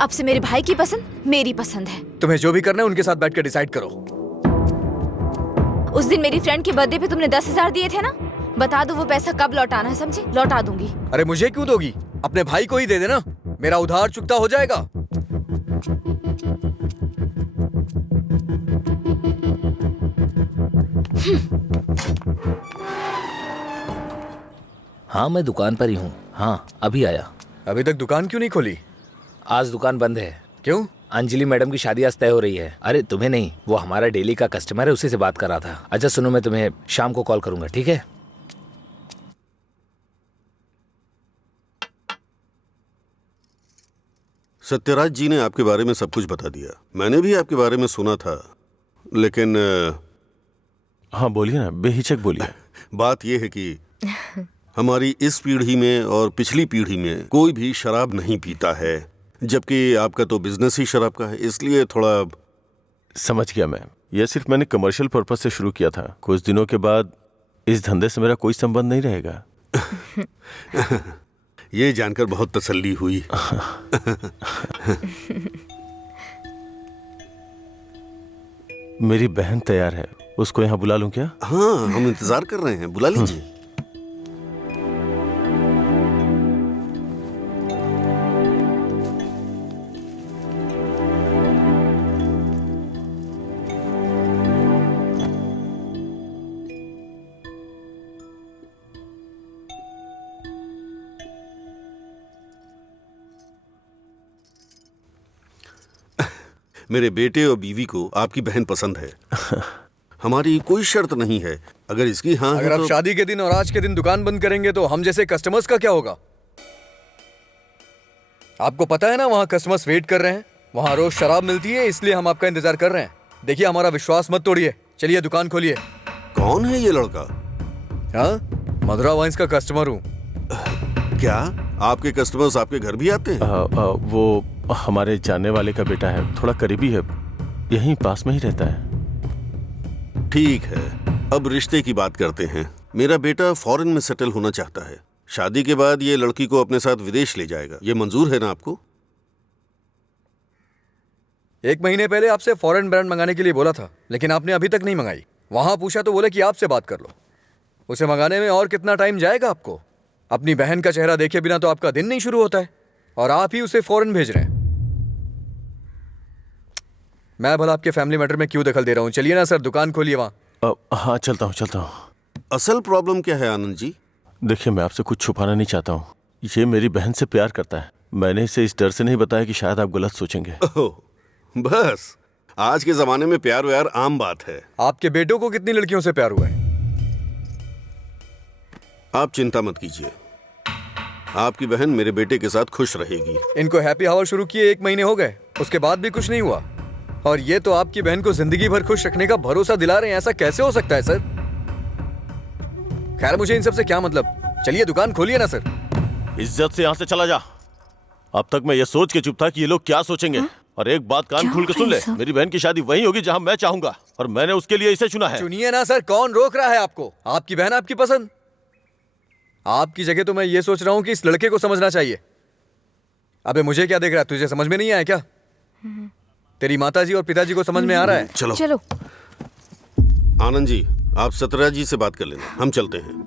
अब से मेरे भाई की पसंद मेरी पसंद है। तुम्हें जो भी करना है उनके साथ बैठ कर डिसाइड करो। उस दिन मेरी फ्रेंड के बर्थडे पे तुमने 10,000 दिए थे ना, बता दो वो पैसा कब लौटाना है, समझे? लौटा दूंगी। अरे मुझे क्यों दोगी? अपने भाई को ही दे देना, मेरा उधार चुकता हो जाएगा। हाँ मैं दुकान पर ही हूँ। हाँ अभी आया। अभी तक दुकान क्यों नहीं खोली? आज दुकान बंद है। क्यों? अंजलि मैडम की शादी आज तय हो रही है। अरे तुम्हें नहीं, वो हमारा डेली का कस्टमर है, उसी से बात कर रहा था। अच्छा सुनो, मैं तुम्हें शाम को कॉल करूंगा, ठीक है? सत्यराज जी ने आपके बारे में सब कुछ बता दिया। मैंने भी आपके बारे में सुना था, लेकिन हाँ बोलिए ना, बेहिचक बोलिए। बात यह है कि हमारी इस पीढ़ी में और पिछली पीढ़ी में कोई भी शराब नहीं पीता है, जबकि आपका तो बिजनेस ही शराब का है, इसलिए थोड़ा। समझ गया मैं। यह सिर्फ मैंने कमर्शियल पर्पस से शुरू किया था। कुछ दिनों के बाद इस धंधे से मेरा कोई संबंध नहीं रहेगा। ये जानकर बहुत तसल्ली हुई। मेरी बहन तैयार है, उसको यहाँ बुला लूं क्या? हाँ हम इंतजार कर रहे हैं, बुला लीजिए। मेरे बेटे और बीवी को आपकी बहन पसंद है। हमारी कोई शर्त नहीं है अगर इसकी हाँ है अगर आप तो... शादी के दिन और आज के दिन दुकान बंद करेंगे तो हम जैसे कस्टमर्स का क्या होगा? आपको पता है ना, वहाँ कस्टमर्स वेट कर रहे हैं, वहाँ रोज शराब मिलती है, इसलिए हम आपका इंतजार कर रहे हैं। देखिए, हमारा विश्वास मत तोड़िए, चलिए दुकान खोलिए। कौन है ये लड़का? हाँ, मधुरा वाइन्स का कस्टमर हूँ। क्या आपके कस्टमर्स आपके घर भी आते हैं? वो हमारे जानने वाले का बेटा है, थोड़ा करीबी है, यहीं पास में ही रहता है। ठीक है, अब रिश्ते की बात करते हैं। मेरा बेटा फॉरेन में सेटल होना चाहता है। शादी के बाद ये लड़की को अपने साथ विदेश ले जाएगा। ये मंजूर है ना आपको? 1 महीने पहले आपसे फॉरेन ब्रांड मंगाने के लिए बोला था, लेकिन आपने अभी तक नहीं मंगाई। वहां पूछा तो बोले कि आपसे बात कर लो। उसे मंगाने में और कितना टाइम जाएगा आपको? अपनी बहन का चेहरा देखे बिना तो आपका दिन नहीं शुरू होता है, और आप ही उसे फॉरेन भेज रहे हैं। मैं भला आपके फैमिली मैटर में क्यों दखल दे रहा हूँ? चलिए ना सर, दुकान खोलिए वहां। हाँ, चलता हूँ। असल प्रॉब्लम क्या है आनंद जी? देखिए, मैं आपसे कुछ छुपाना नहीं चाहता हूँ। ये मेरी बहन से प्यार करता है। मैंने इसे इस डर से नहीं बताया कि शायद आप गलत सोचेंगे। बस, आज के जमाने में प्यार व्यार आम बात है। आपके बेटों को कितनी लड़कियों से प्यार हुआ है? आप चिंता मत कीजिए, आपकी बहन मेरे बेटे के साथ खुश रहेगी। इनको हैप्पी हावर शुरू किए 1 महीने हो गए, उसके बाद भी कुछ नहीं हुआ, और ये तो आपकी बहन को जिंदगी भर खुश रखने का भरोसा दिला रहे हैं। ऐसा कैसे हो सकता है सर? खैर, मुझे इन सब से क्या मतलब, चलिए दुकान खोलिए ना सर। इज्जत से यहाँ से चला जा। अब तक मैं ये सोच के चुप था कि ये लोग क्या सोचेंगे। और एक बात कान खोल के सुन ले, मेरी बहन की शादी वहीं होगी जहाँ मैं चाहूंगा, और मैंने उसके लिए इसे चुना है। चुनिए ना सर, कौन रोक रहा है आपको? आपकी बहन, आपकी पसंद। आपकी जगह तो मैं ये सोच रहा हूँ कि इस लड़के को समझना चाहिए। अबे मुझे क्या देख रहा है? तुझे समझ में नहीं आया क्या? तेरी माताजी और पिताजी को समझ में आ रहा है? चलो। आनंद जी, आप सतरा जी से बात कर लेना, हम चलते हैं।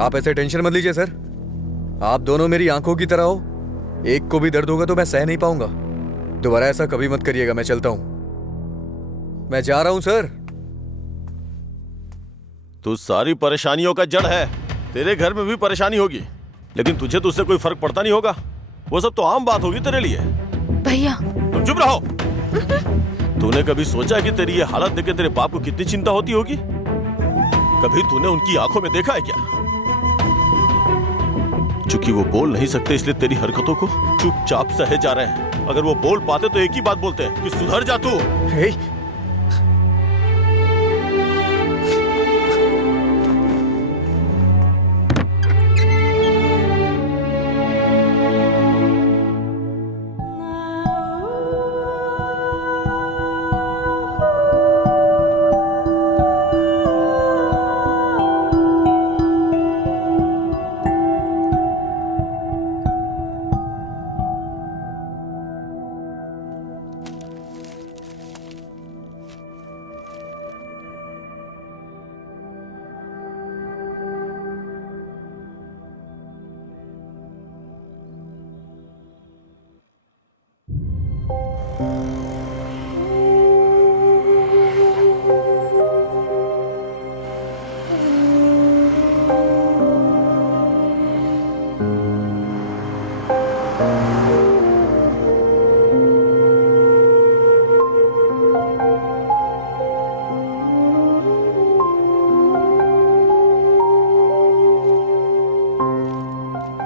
आप ऐसे टेंशन मत लीजिए सर, आप दोनों मेरी आंखों की तरह हो। एक को भी दर्द होगा तो मैं सह नहीं पाऊंगा। दोबारा ऐसा कभी मत करिएगा। मैं चलता हूं, मैं जा रहा हूं सर। तू सारी परेशानियों का जड़ है। तेरे घर में भी परेशानी होगी, लेकिन तुझे तो उससे कोई फर्क पड़ता नहीं होगा। वो सब तो आम बात होगी तेरे लिए। भैया, तुम चुप रहो। तूने कभी सोचा कि तेरी ये हालत देख के तेरे बाप को कितनी चिंता होती होगी? कभी तूने उनकी आंखों में देखा है क्या? चूंकि वो बोल नहीं सकते, इसलिए तेरी हरकतों को चुपचाप सहे जा रहे हैं। अगर वो बोल पाते तो एक ही बात बोलते हैं कि सुधर जा तू।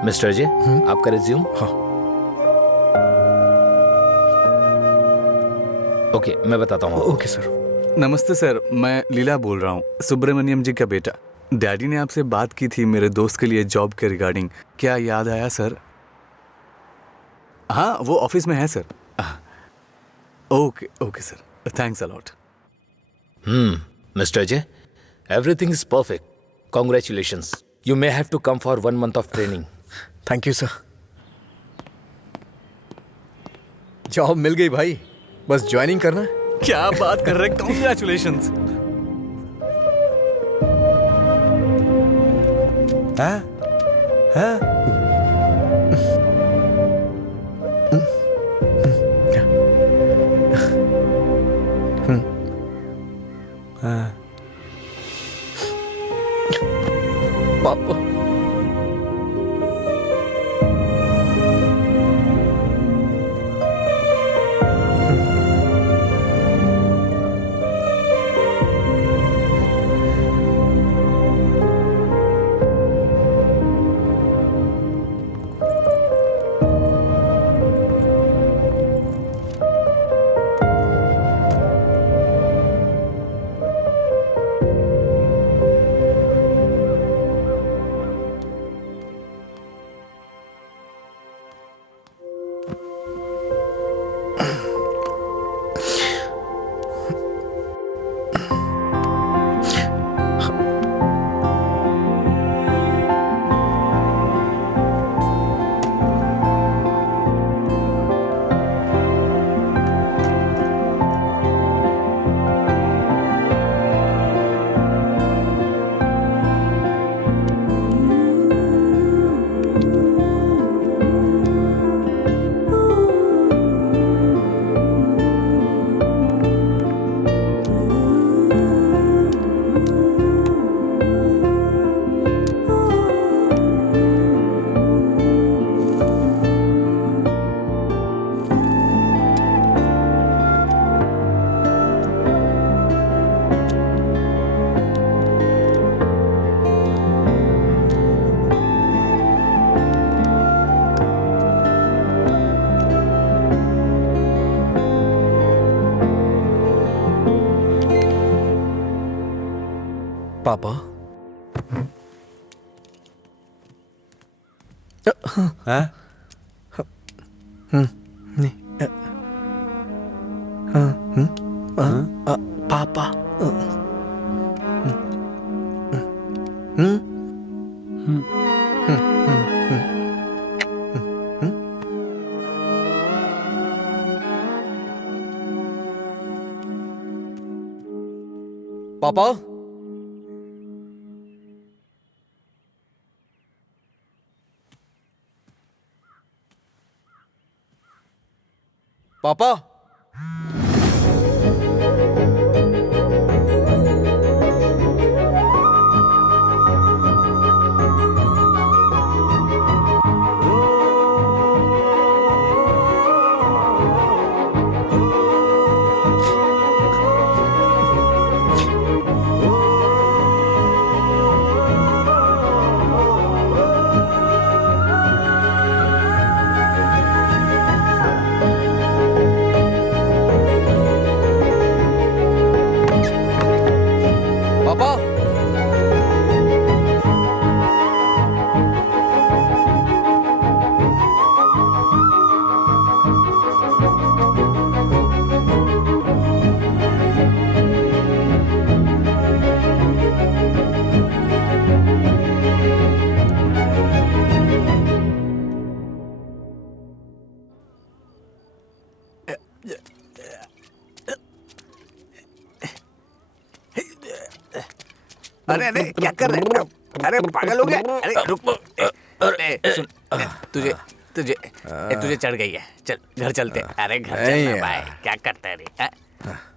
मिस्टर जी, आपका रिज्यूम। हाँ। ओके, मैं बताता हूँ। Okay sir. नमस्ते सर, मैं लीला बोल रहा हूँ, सुब्रमण्यम जी का बेटा। डैडी ने आपसे बात की थी मेरे दोस्त के लिए जॉब के रिगार्डिंग। क्या याद आया सर? हाँ, वो ऑफिस में है sir. Okay okay sir, thanks a lot. Mister ji, everything is perfect. Congratulations. You may have to come for 1 month of training. Thank you sir. Job मिल गई भाई, बस ज्वाइनिंग करना है। क्या बात कर रहे हैं, कॉन्ग्रेचुलेशंस। हाँ? हाँ? पापा। हाँ? नहीं। पापा। पापा। पापा। पापा। अरे अरे क्या कर रहे हो? अरे पागल हो गया? अरे रुक। अरे सुन, तुझे तुझे तुझे चढ़ गई है। चल घर चलते। अरे घर चलना भाई, क्या करता है रे?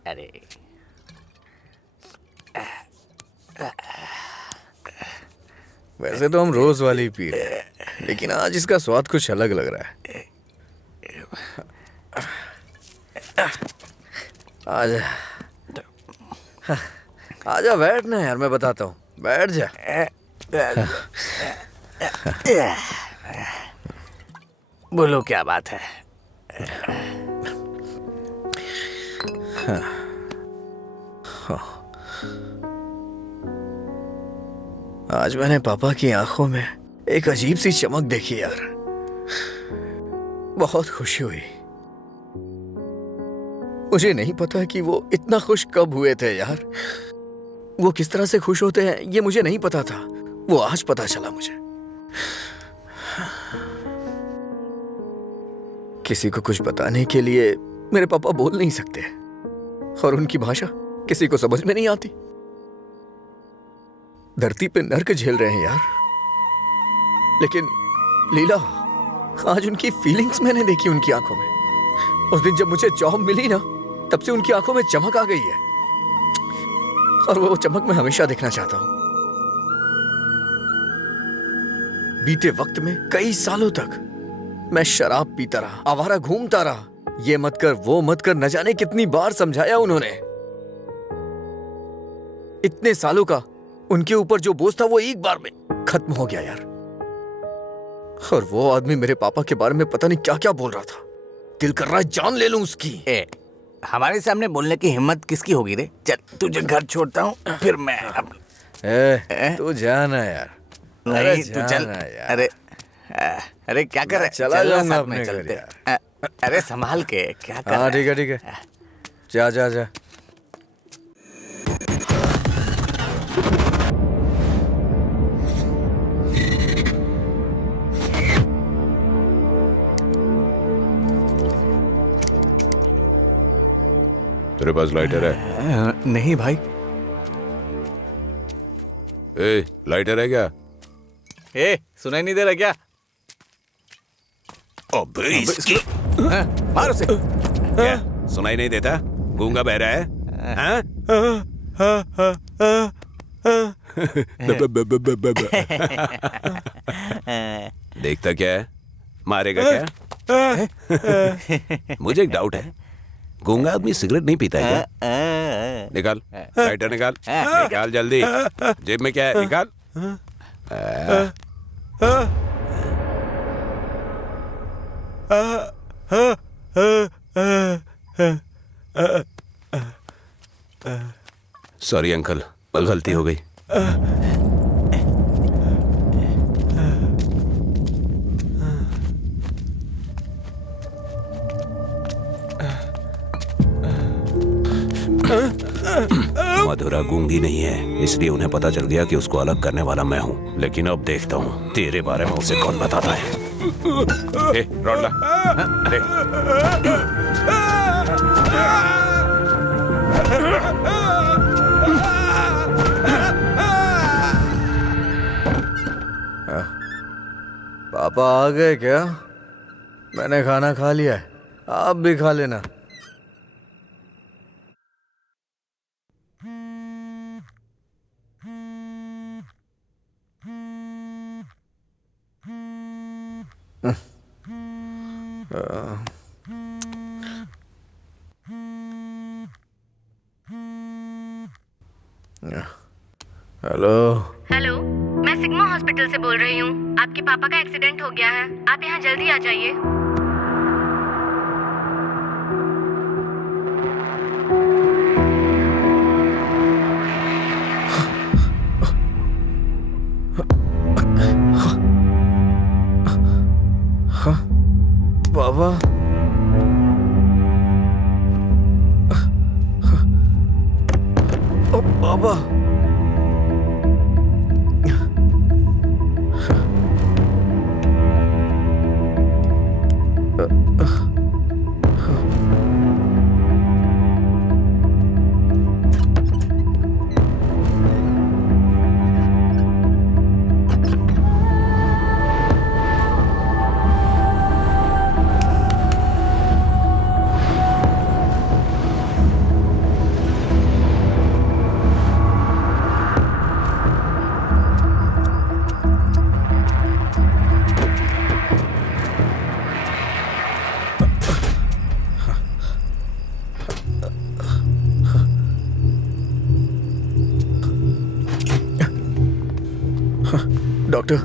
अरे वैसे तो हम रोज वाली पी रहे हैं, लेकिन आज इसका स्वाद कुछ अलग लग रहा है। आजा आजा, बैठ ना यार, मैं बताता हूँ, बैठ जा। बोलो क्या बात है? आज मैंने पापा की आंखों में एक अजीब सी चमक देखी यार, बहुत खुशी हुई। मुझे नहीं पता कि वो इतना खुश कब हुए थे यार। वो किस तरह से खुश होते हैं ये मुझे नहीं पता था, वो आज पता चला मुझे। किसी को कुछ बताने के लिए मेरे पापा बोल नहीं सकते, और उनकी भाषा किसी को समझ में नहीं आती। धरती पे नर्क झेल रहे हैं यार, लेकिन लीला, आज उनकी फीलिंग्स मैंने देखी उनकी आंखों में। उस दिन जब मुझे जॉब मिली ना, तब से उनकी आंखों में चमक आ गई है, और वो चमक मैं हमेशा देखना चाहता हूं। बीते वक्त में कई सालों तक मैं शराब पीता रहा, आवारा घूमता रहा, ये मत कर वो मत कर, न जाने कितनी बार समझाया उन्होंने। इतने सालों का उनके ऊपर जो बोझ था वो एक बार में खत्म हो गया यार। और वो आदमी मेरे पापा के बारे में पता नहीं क्या क्या बोल रहा था, दिल कर रहा है जान ले लूं उसकी। हमारे सामने बोलने की हिम्मत किसकी होगी रे? चल तुझे घर छोड़ता हूँ, फिर मैं तू जाना यार। नहीं तू चल यार। अरे अरे क्या कर रहा है? चला जाऊंगा साथ अपने में घर चलते। यार। अरे संभाल के क्या कर रहा हाँ है? ठीक है, जा जा जा। तेरे पास लाइटर है? नहीं भाई। ए, लाइटर है क्या? ए, सुनाई नहीं दे रहा क्या? अबे इसकी मार उसे। क्या सुनाई नहीं देता? गूंगा बहरा है? हाँ? देखता क्या है? मारेगा क्या? मुझे एक डाउट है, गूंगा आदमी सिगरेट नहीं पीता है क्या? निकाल लाइटर, निकाल निकाल जल्दी। जेब में क्या है? निकाल। सॉरी अंकल, गलती हो गई। मधुरा गूंगी नहीं है, इसलिए उन्हें पता चल गया कि उसको अलग करने वाला मैं हूँ। लेकिन अब देखता हूँ तेरे बारे में उसे कौन बताता है। ए, रॉड ला। अरे पापा आ गए क्या? मैंने खाना खा लिया है, आप भी खा लेना। हेलो। हेलो, मैं सिग्मा हॉस्पिटल से बोल रही हूँ। आपके पापा का एक्सीडेंट हो गया है, आप यहाँ जल्दी आ जाइए। पापा पापा डॉक्टर,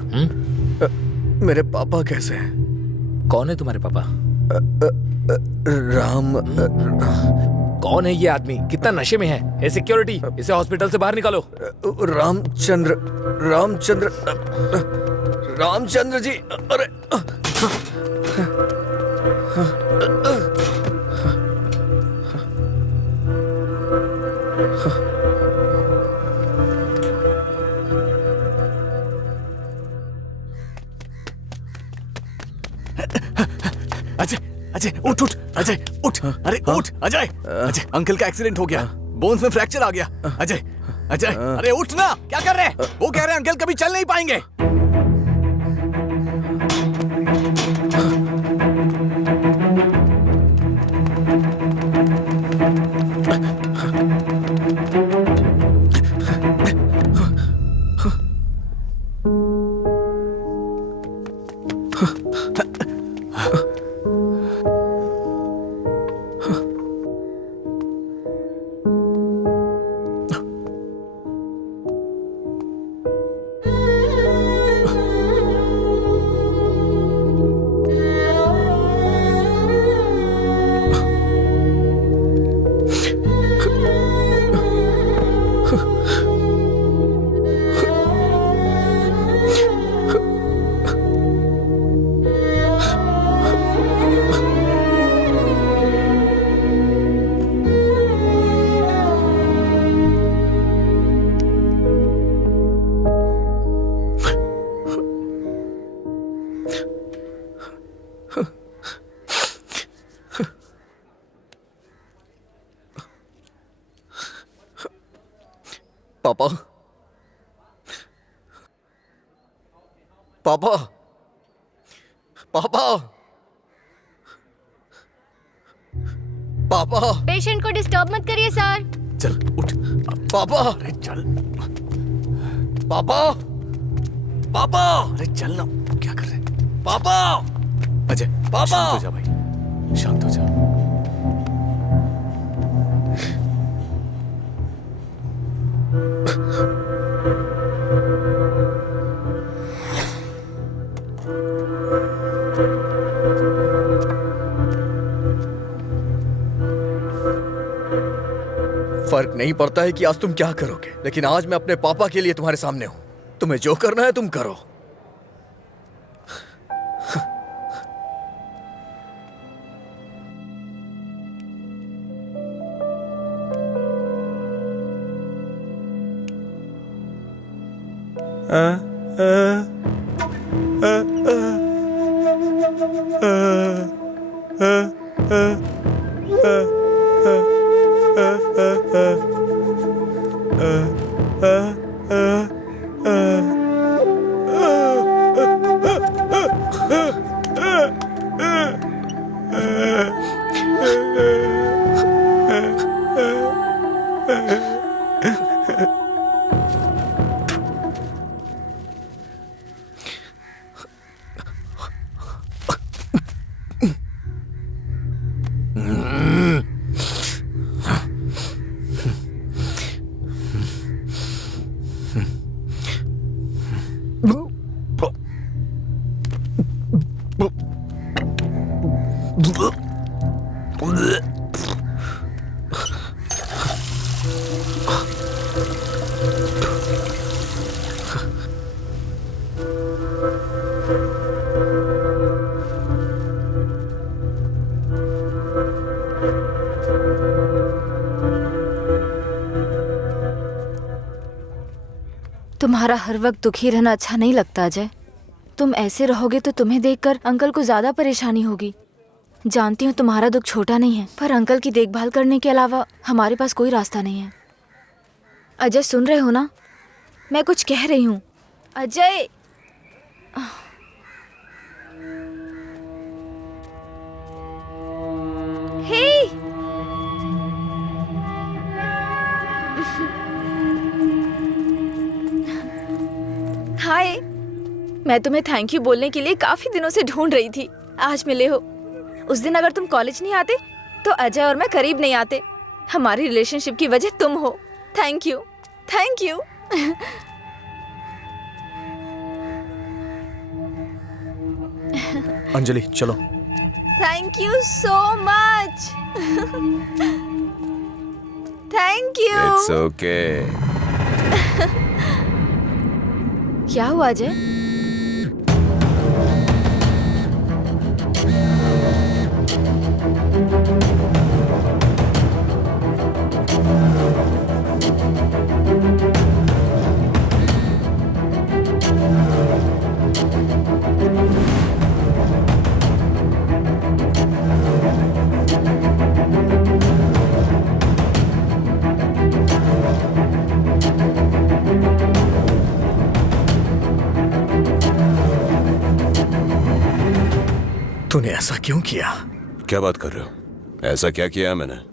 मेरे पापा कैसे हैं? कौन है तुम्हारे पापा? राम। कौन है ये आदमी? कितना नशे में है? ए सिक्योरिटी, इसे हॉस्पिटल से बाहर निकालो। रामचंद्र रामचंद्र रामचंद्र जी। अरे अजय, अजय उठ उठ, अजय उठ, अरे उठ अजय। अजय, अंकल का एक्सीडेंट हो गया, बोन्स में फ्रैक्चर आ गया। अजय, अजय अरे उठ ना, क्या कर रहे हैं? वो कह रहे हैं अंकल कभी चल नहीं पाएंगे। पापा पापा पापा पापा पेशेंट को डिस्टर्ब मत करिए सर। चल उठ पापा। अरे चल पापा पापा अरे चल ना, क्या कर रहे हैं? पापा। अजय पापा। शांत हो जा भाई, शांत हो जा। फर्क नहीं पड़ता है कि आज तुम क्या करोगे, लेकिन आज मैं अपने पापा के लिए तुम्हारे सामने हूं। तुम्हें जो करना है तुम करो। तुम्हारा हर वक्त दुखी रहना अच्छा नहीं लगता अजय। तुम ऐसे रहोगे तो तुम्हें देखकर अंकल को ज्यादा परेशानी होगी। जानती हूँ तुम्हारा दुख छोटा नहीं है, पर अंकल की देखभाल करने के अलावा हमारे पास कोई रास्ता नहीं है। अजय सुन रहे हो ना, मैं कुछ कह रही हूँ। अजय हे हाय, मैं तुम्हें थैंक यू बोलने के लिए काफी दिनों से ढूंढ रही थी। आज मिले हो। उस दिन अगर तुम कॉलेज नहीं आते तो अजय और मैं करीब नहीं आते। हमारी रिलेशनशिप की वजह तुम हो। Thank you, thank you. Anjali चलो। Thank you so much. Thank you. It's okay. क्या हुआ अजय? तूने ऐसा क्यों किया? क्या बात कर रहे हो? ऐसा क्या किया है मैंने?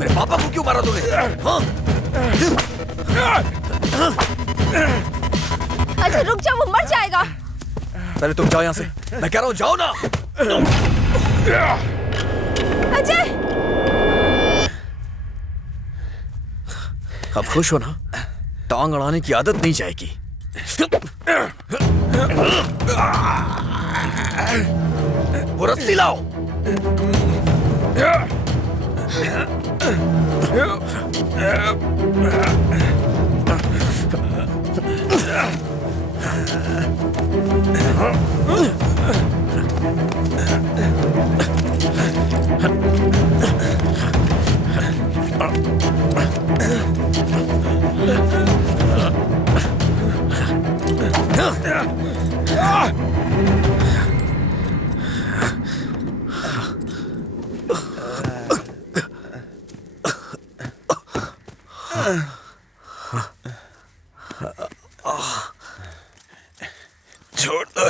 मेरे पापा को क्यों मारा तूने? हाँ? अजय रुक जा, वो मर जाएगा। पहले तुम जाओ यहाँ से। मैं कह रहा हूँ जाओ ना। अजय अब खुश हो ना? टांग अड़ाने की आदत नहीं जाएगी। वो रस्सी लाओ। छोड़ दो।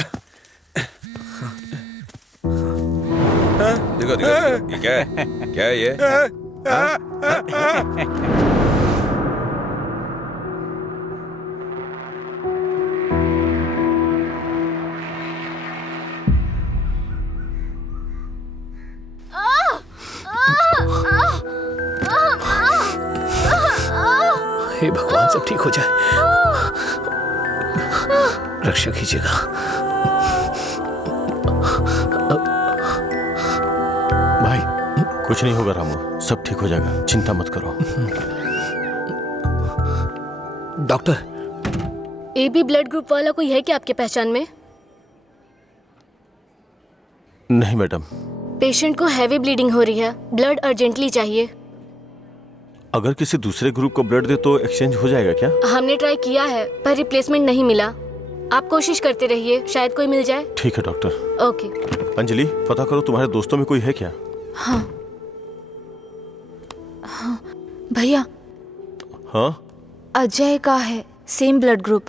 देखो देखो ये क्या है? क्या है ये? हे भगवान, सब ठीक हो जाए। रक्षा कीजिएगा। भाई कुछ नहीं होगा रामू, सब ठीक हो जाएगा, चिंता मत करो। डॉक्टर, एबी ब्लड ग्रुप वाला कोई है क्या आपके पहचान में? नहीं मैडम। पेशेंट को हैवी ब्लीडिंग हो रही है, ब्लड अर्जेंटली चाहिए। अगर किसी दूसरे ग्रुप को ब्लड दे तो एक्सचेंज हो जाएगा क्या? हमने ट्राई किया है पर रिप्लेसमेंट नहीं मिला। आप कोशिश करते रहिए, शायद कोई मिल जाए। ठीक है डॉक्टर। ओके। अंजलि, पता करो तुम्हारे दोस्तों में कोई है क्या? हाँ हाँ भैया। हाँ अजय का है, सेम ब्लड ग्रुप।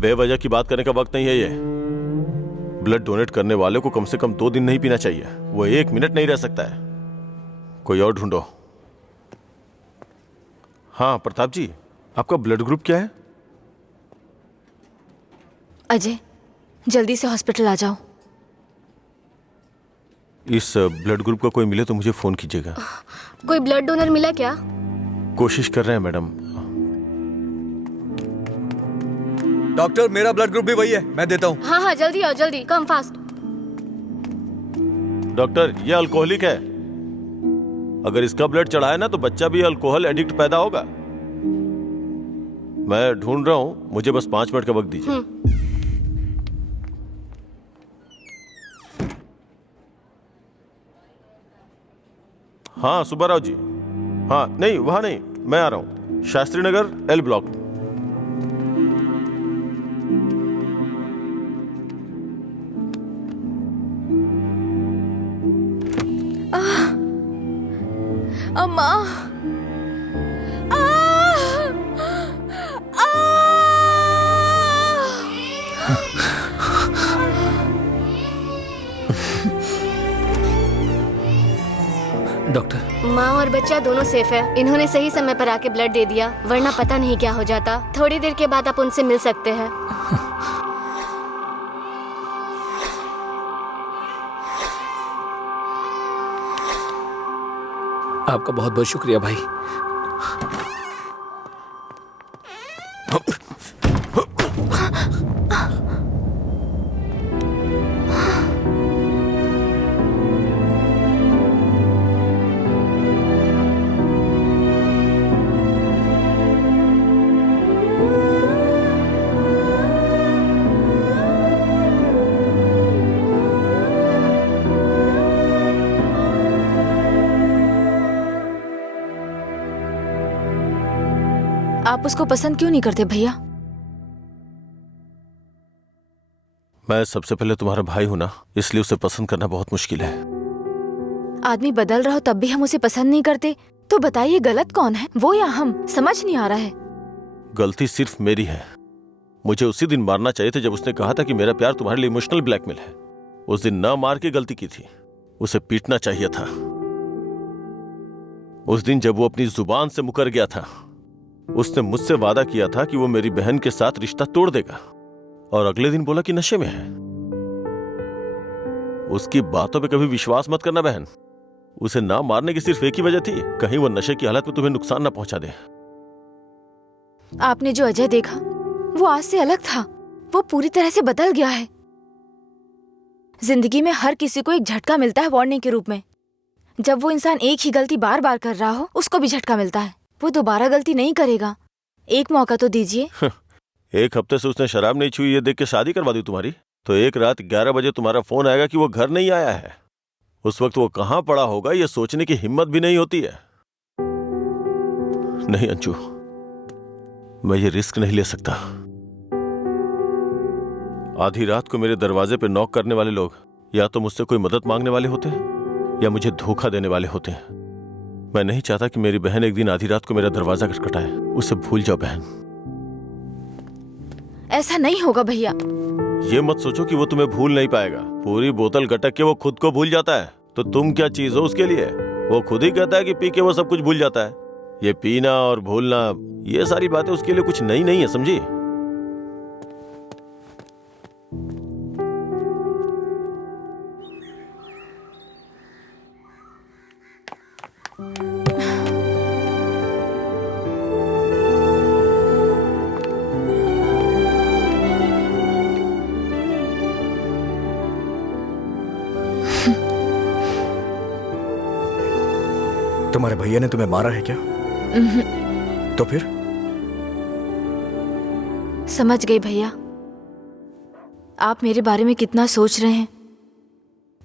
बेवजह की बात करने का वक्त नहीं है ये। ब्लड डोनेट करने वाले को कम से कम 2 दिन नहीं पीना चाहिए, वो 1 मिनट नहीं रह सकता है। कोई और ढूंढो। हाँ प्रताप जी, आपका ब्लड ग्रुप क्या है? अजय जल्दी से हॉस्पिटल आ जाओ। इस ब्लड ग्रुप का कोई मिले तो मुझे फोन कीजिएगा। कोई ब्लड डोनर मिला क्या? कोशिश कर रहे हैं मैडम। डॉक्टर, मेरा ब्लड ग्रुप भी वही है, मैं देता हूँ। हाँ हाँ जल्दी आओ, जल्दी, कम फास्ट। डॉक्टर, ये अल्कोहलिक है, अगर इसका ब्लड चढ़ाए ना तो बच्चा भी अल्कोहल एडिक्ट पैदा होगा। मैं ढूंढ रहा हूँ, मुझे बस 5 मिनट का वक्त दीजिए। हाँ सुब्बाराव जी। हाँ नहीं, वहां नहीं, मैं आ रहा हूँ, शास्त्री नगर एल ब्लॉक। अम्मा। डॉक्टर, माँ और बच्चा दोनों सेफ है। इन्होंने सही समय पर आके ब्लड दे दिया, वरना पता नहीं क्या हो जाता। थोड़ी देर के बाद आप उनसे मिल सकते हैं। आपका बहुत बहुत शुक्रिया भाई। आप उसको पसंद क्यों नहीं करते भैया? मैं सबसे पहले तुम्हारा भाई हूं ना, इसलिए उसे पसंद करना बहुत मुश्किल है। आदमी बदल रहा हो तब भी हम उसे पसंद नहीं करते, तो बताइए गलत कौन है, वो या हम? समझ नहीं आ रहा है। गलती सिर्फ मेरी है। मुझे उसी दिन मारना चाहिए था जब उसने कहा था कि मेरा प्यार तुम्हारे लिए इमोशनल ब्लैकमेल है। उस दिन ना मार के गलती की थी, उसे पीटना चाहिए था। उस दिन जब वो अपनी जुबान से मुकर गया था, उसने मुझसे वादा किया था कि वो मेरी बहन के साथ रिश्ता तोड़ देगा, और अगले दिन बोला कि नशे में है। उसकी बातों पे कभी विश्वास मत करना बहन। उसे ना मारने की सिर्फ एक ही वजह थी, कहीं वो नशे की हालत में तुम्हें नुकसान ना पहुंचा दे। आपने जो अजय देखा वो आज से अलग था। वो पूरी तरह से बदल गया है। जिंदगी में हर किसी को एक झटका मिलता है वार्निंग के रूप में। जब वो इंसान एक ही गलती बार बार कर रहा हो, उसको भी झटका मिलता है। वो दोबारा गलती नहीं करेगा। एक मौका तो दीजिए। एक हफ्ते से उसने शराब नहीं छुई, ये देख के शादी करवा दी तुम्हारी। तो एक रात 11 बजे तुम्हारा फोन आएगा कि वो घर नहीं आया है। उस वक्त वो कहां पड़ा होगा ये सोचने की हिम्मत भी नहीं होती है। नहीं अंशु, मैं ये रिस्क नहीं ले सकता। आधी रात को मेरे दरवाजे पे नॉक करने वाले लोग या तो मुझसे कोई मदद मांगने वाले होते हैं या मुझे धोखा देने वाले होते हैं। मैं नहीं चाहता कि मेरी बहन एक दिन आधी रात को मेरा दरवाजा खटखटाए। उसे भूल जाओ बहन। ऐसा नहीं होगा भैया। ये मत सोचो कि वो तुम्हें भूल नहीं पाएगा। पूरी बोतल गटक के वो खुद को भूल जाता है, तो तुम क्या चीज हो उसके लिए? वो खुद ही कहता है कि पी के वो सब कुछ भूल जाता है। ये पीना और भूलना, ये सारी बातें उसके लिए कुछ नई नहीं है, समझी? तुम्हारे भैया ने तुम्हें मारा है क्या? तो फिर? समझ गई भैया, आप मेरे बारे में कितना सोच रहे हैं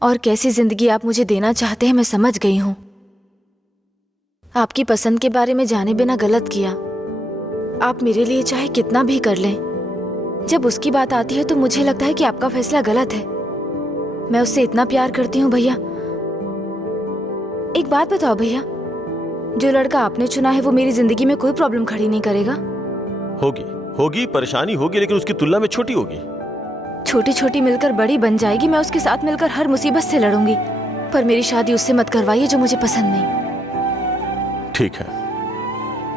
और कैसी जिंदगी आप मुझे देना चाहते हैं, मैं समझ गई हूं। आपकी पसंद के बारे में जाने बिना गलत किया। आप मेरे लिए चाहे कितना भी कर लें, जब उसकी बात आती है तो मुझे लगता है कि आपका फैसला गलत है। मैं उससे इतना प्यार करती हूँ भैया। एक बात बताओ भैया, जो लड़का आपने चुना है वो मेरी जिंदगी में कोई प्रॉब्लम खड़ी नहीं करेगा? होगी परेशानी होगी, लेकिन उसकी तुलना में छोटी होगी। छोटी छोटी मिलकर बड़ी बन जाएगी। मैं उसके साथ मिलकर हर मुसीबत से लड़ूंगी, पर मेरी शादी उससे मत करवाइए जो मुझे पसंद नहीं। ठीक है,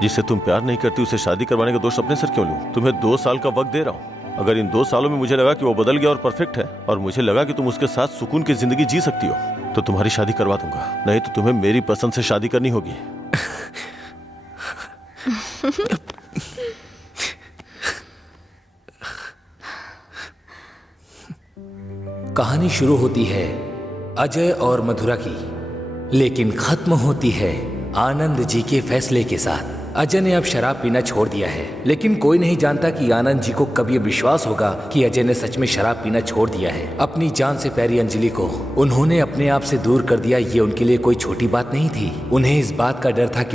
जिससे तुम प्यार नहीं करती उसे शादी करवाने का दोष अपने सर क्यों लूं? तुम्हें 2 साल का वक्त दे रहा हूं। अगर इन 2 सालों में मुझे लगा कि वो बदल गया और परफेक्ट है, और मुझे लगा कि तुम उसके साथ सुकून की जिंदगी जी सकती हो, तो तुम्हारी शादी करवा दूंगा। नहीं तो तुम्हें मेरी पसंद से शादी करनी होगी। कहानी शुरू होती है अजय और मधुरा की, लेकिन खत्म होती है आनंद जी के फैसले के साथ। अजय ने अब शराब पीना छोड़ दिया है, लेकिन कोई नहीं जानता कि आनंद जी को कब ये विश्वास होगा कि अजय ने सच में शराब पीना छोड़ दिया है। अपनी जान से प्यारी अंजलि को उन्होंने अपने आप से दूर कर दिया, ये उनके लिए कोई छोटी बात नहीं थी। उन्हें इस बात का डर था कि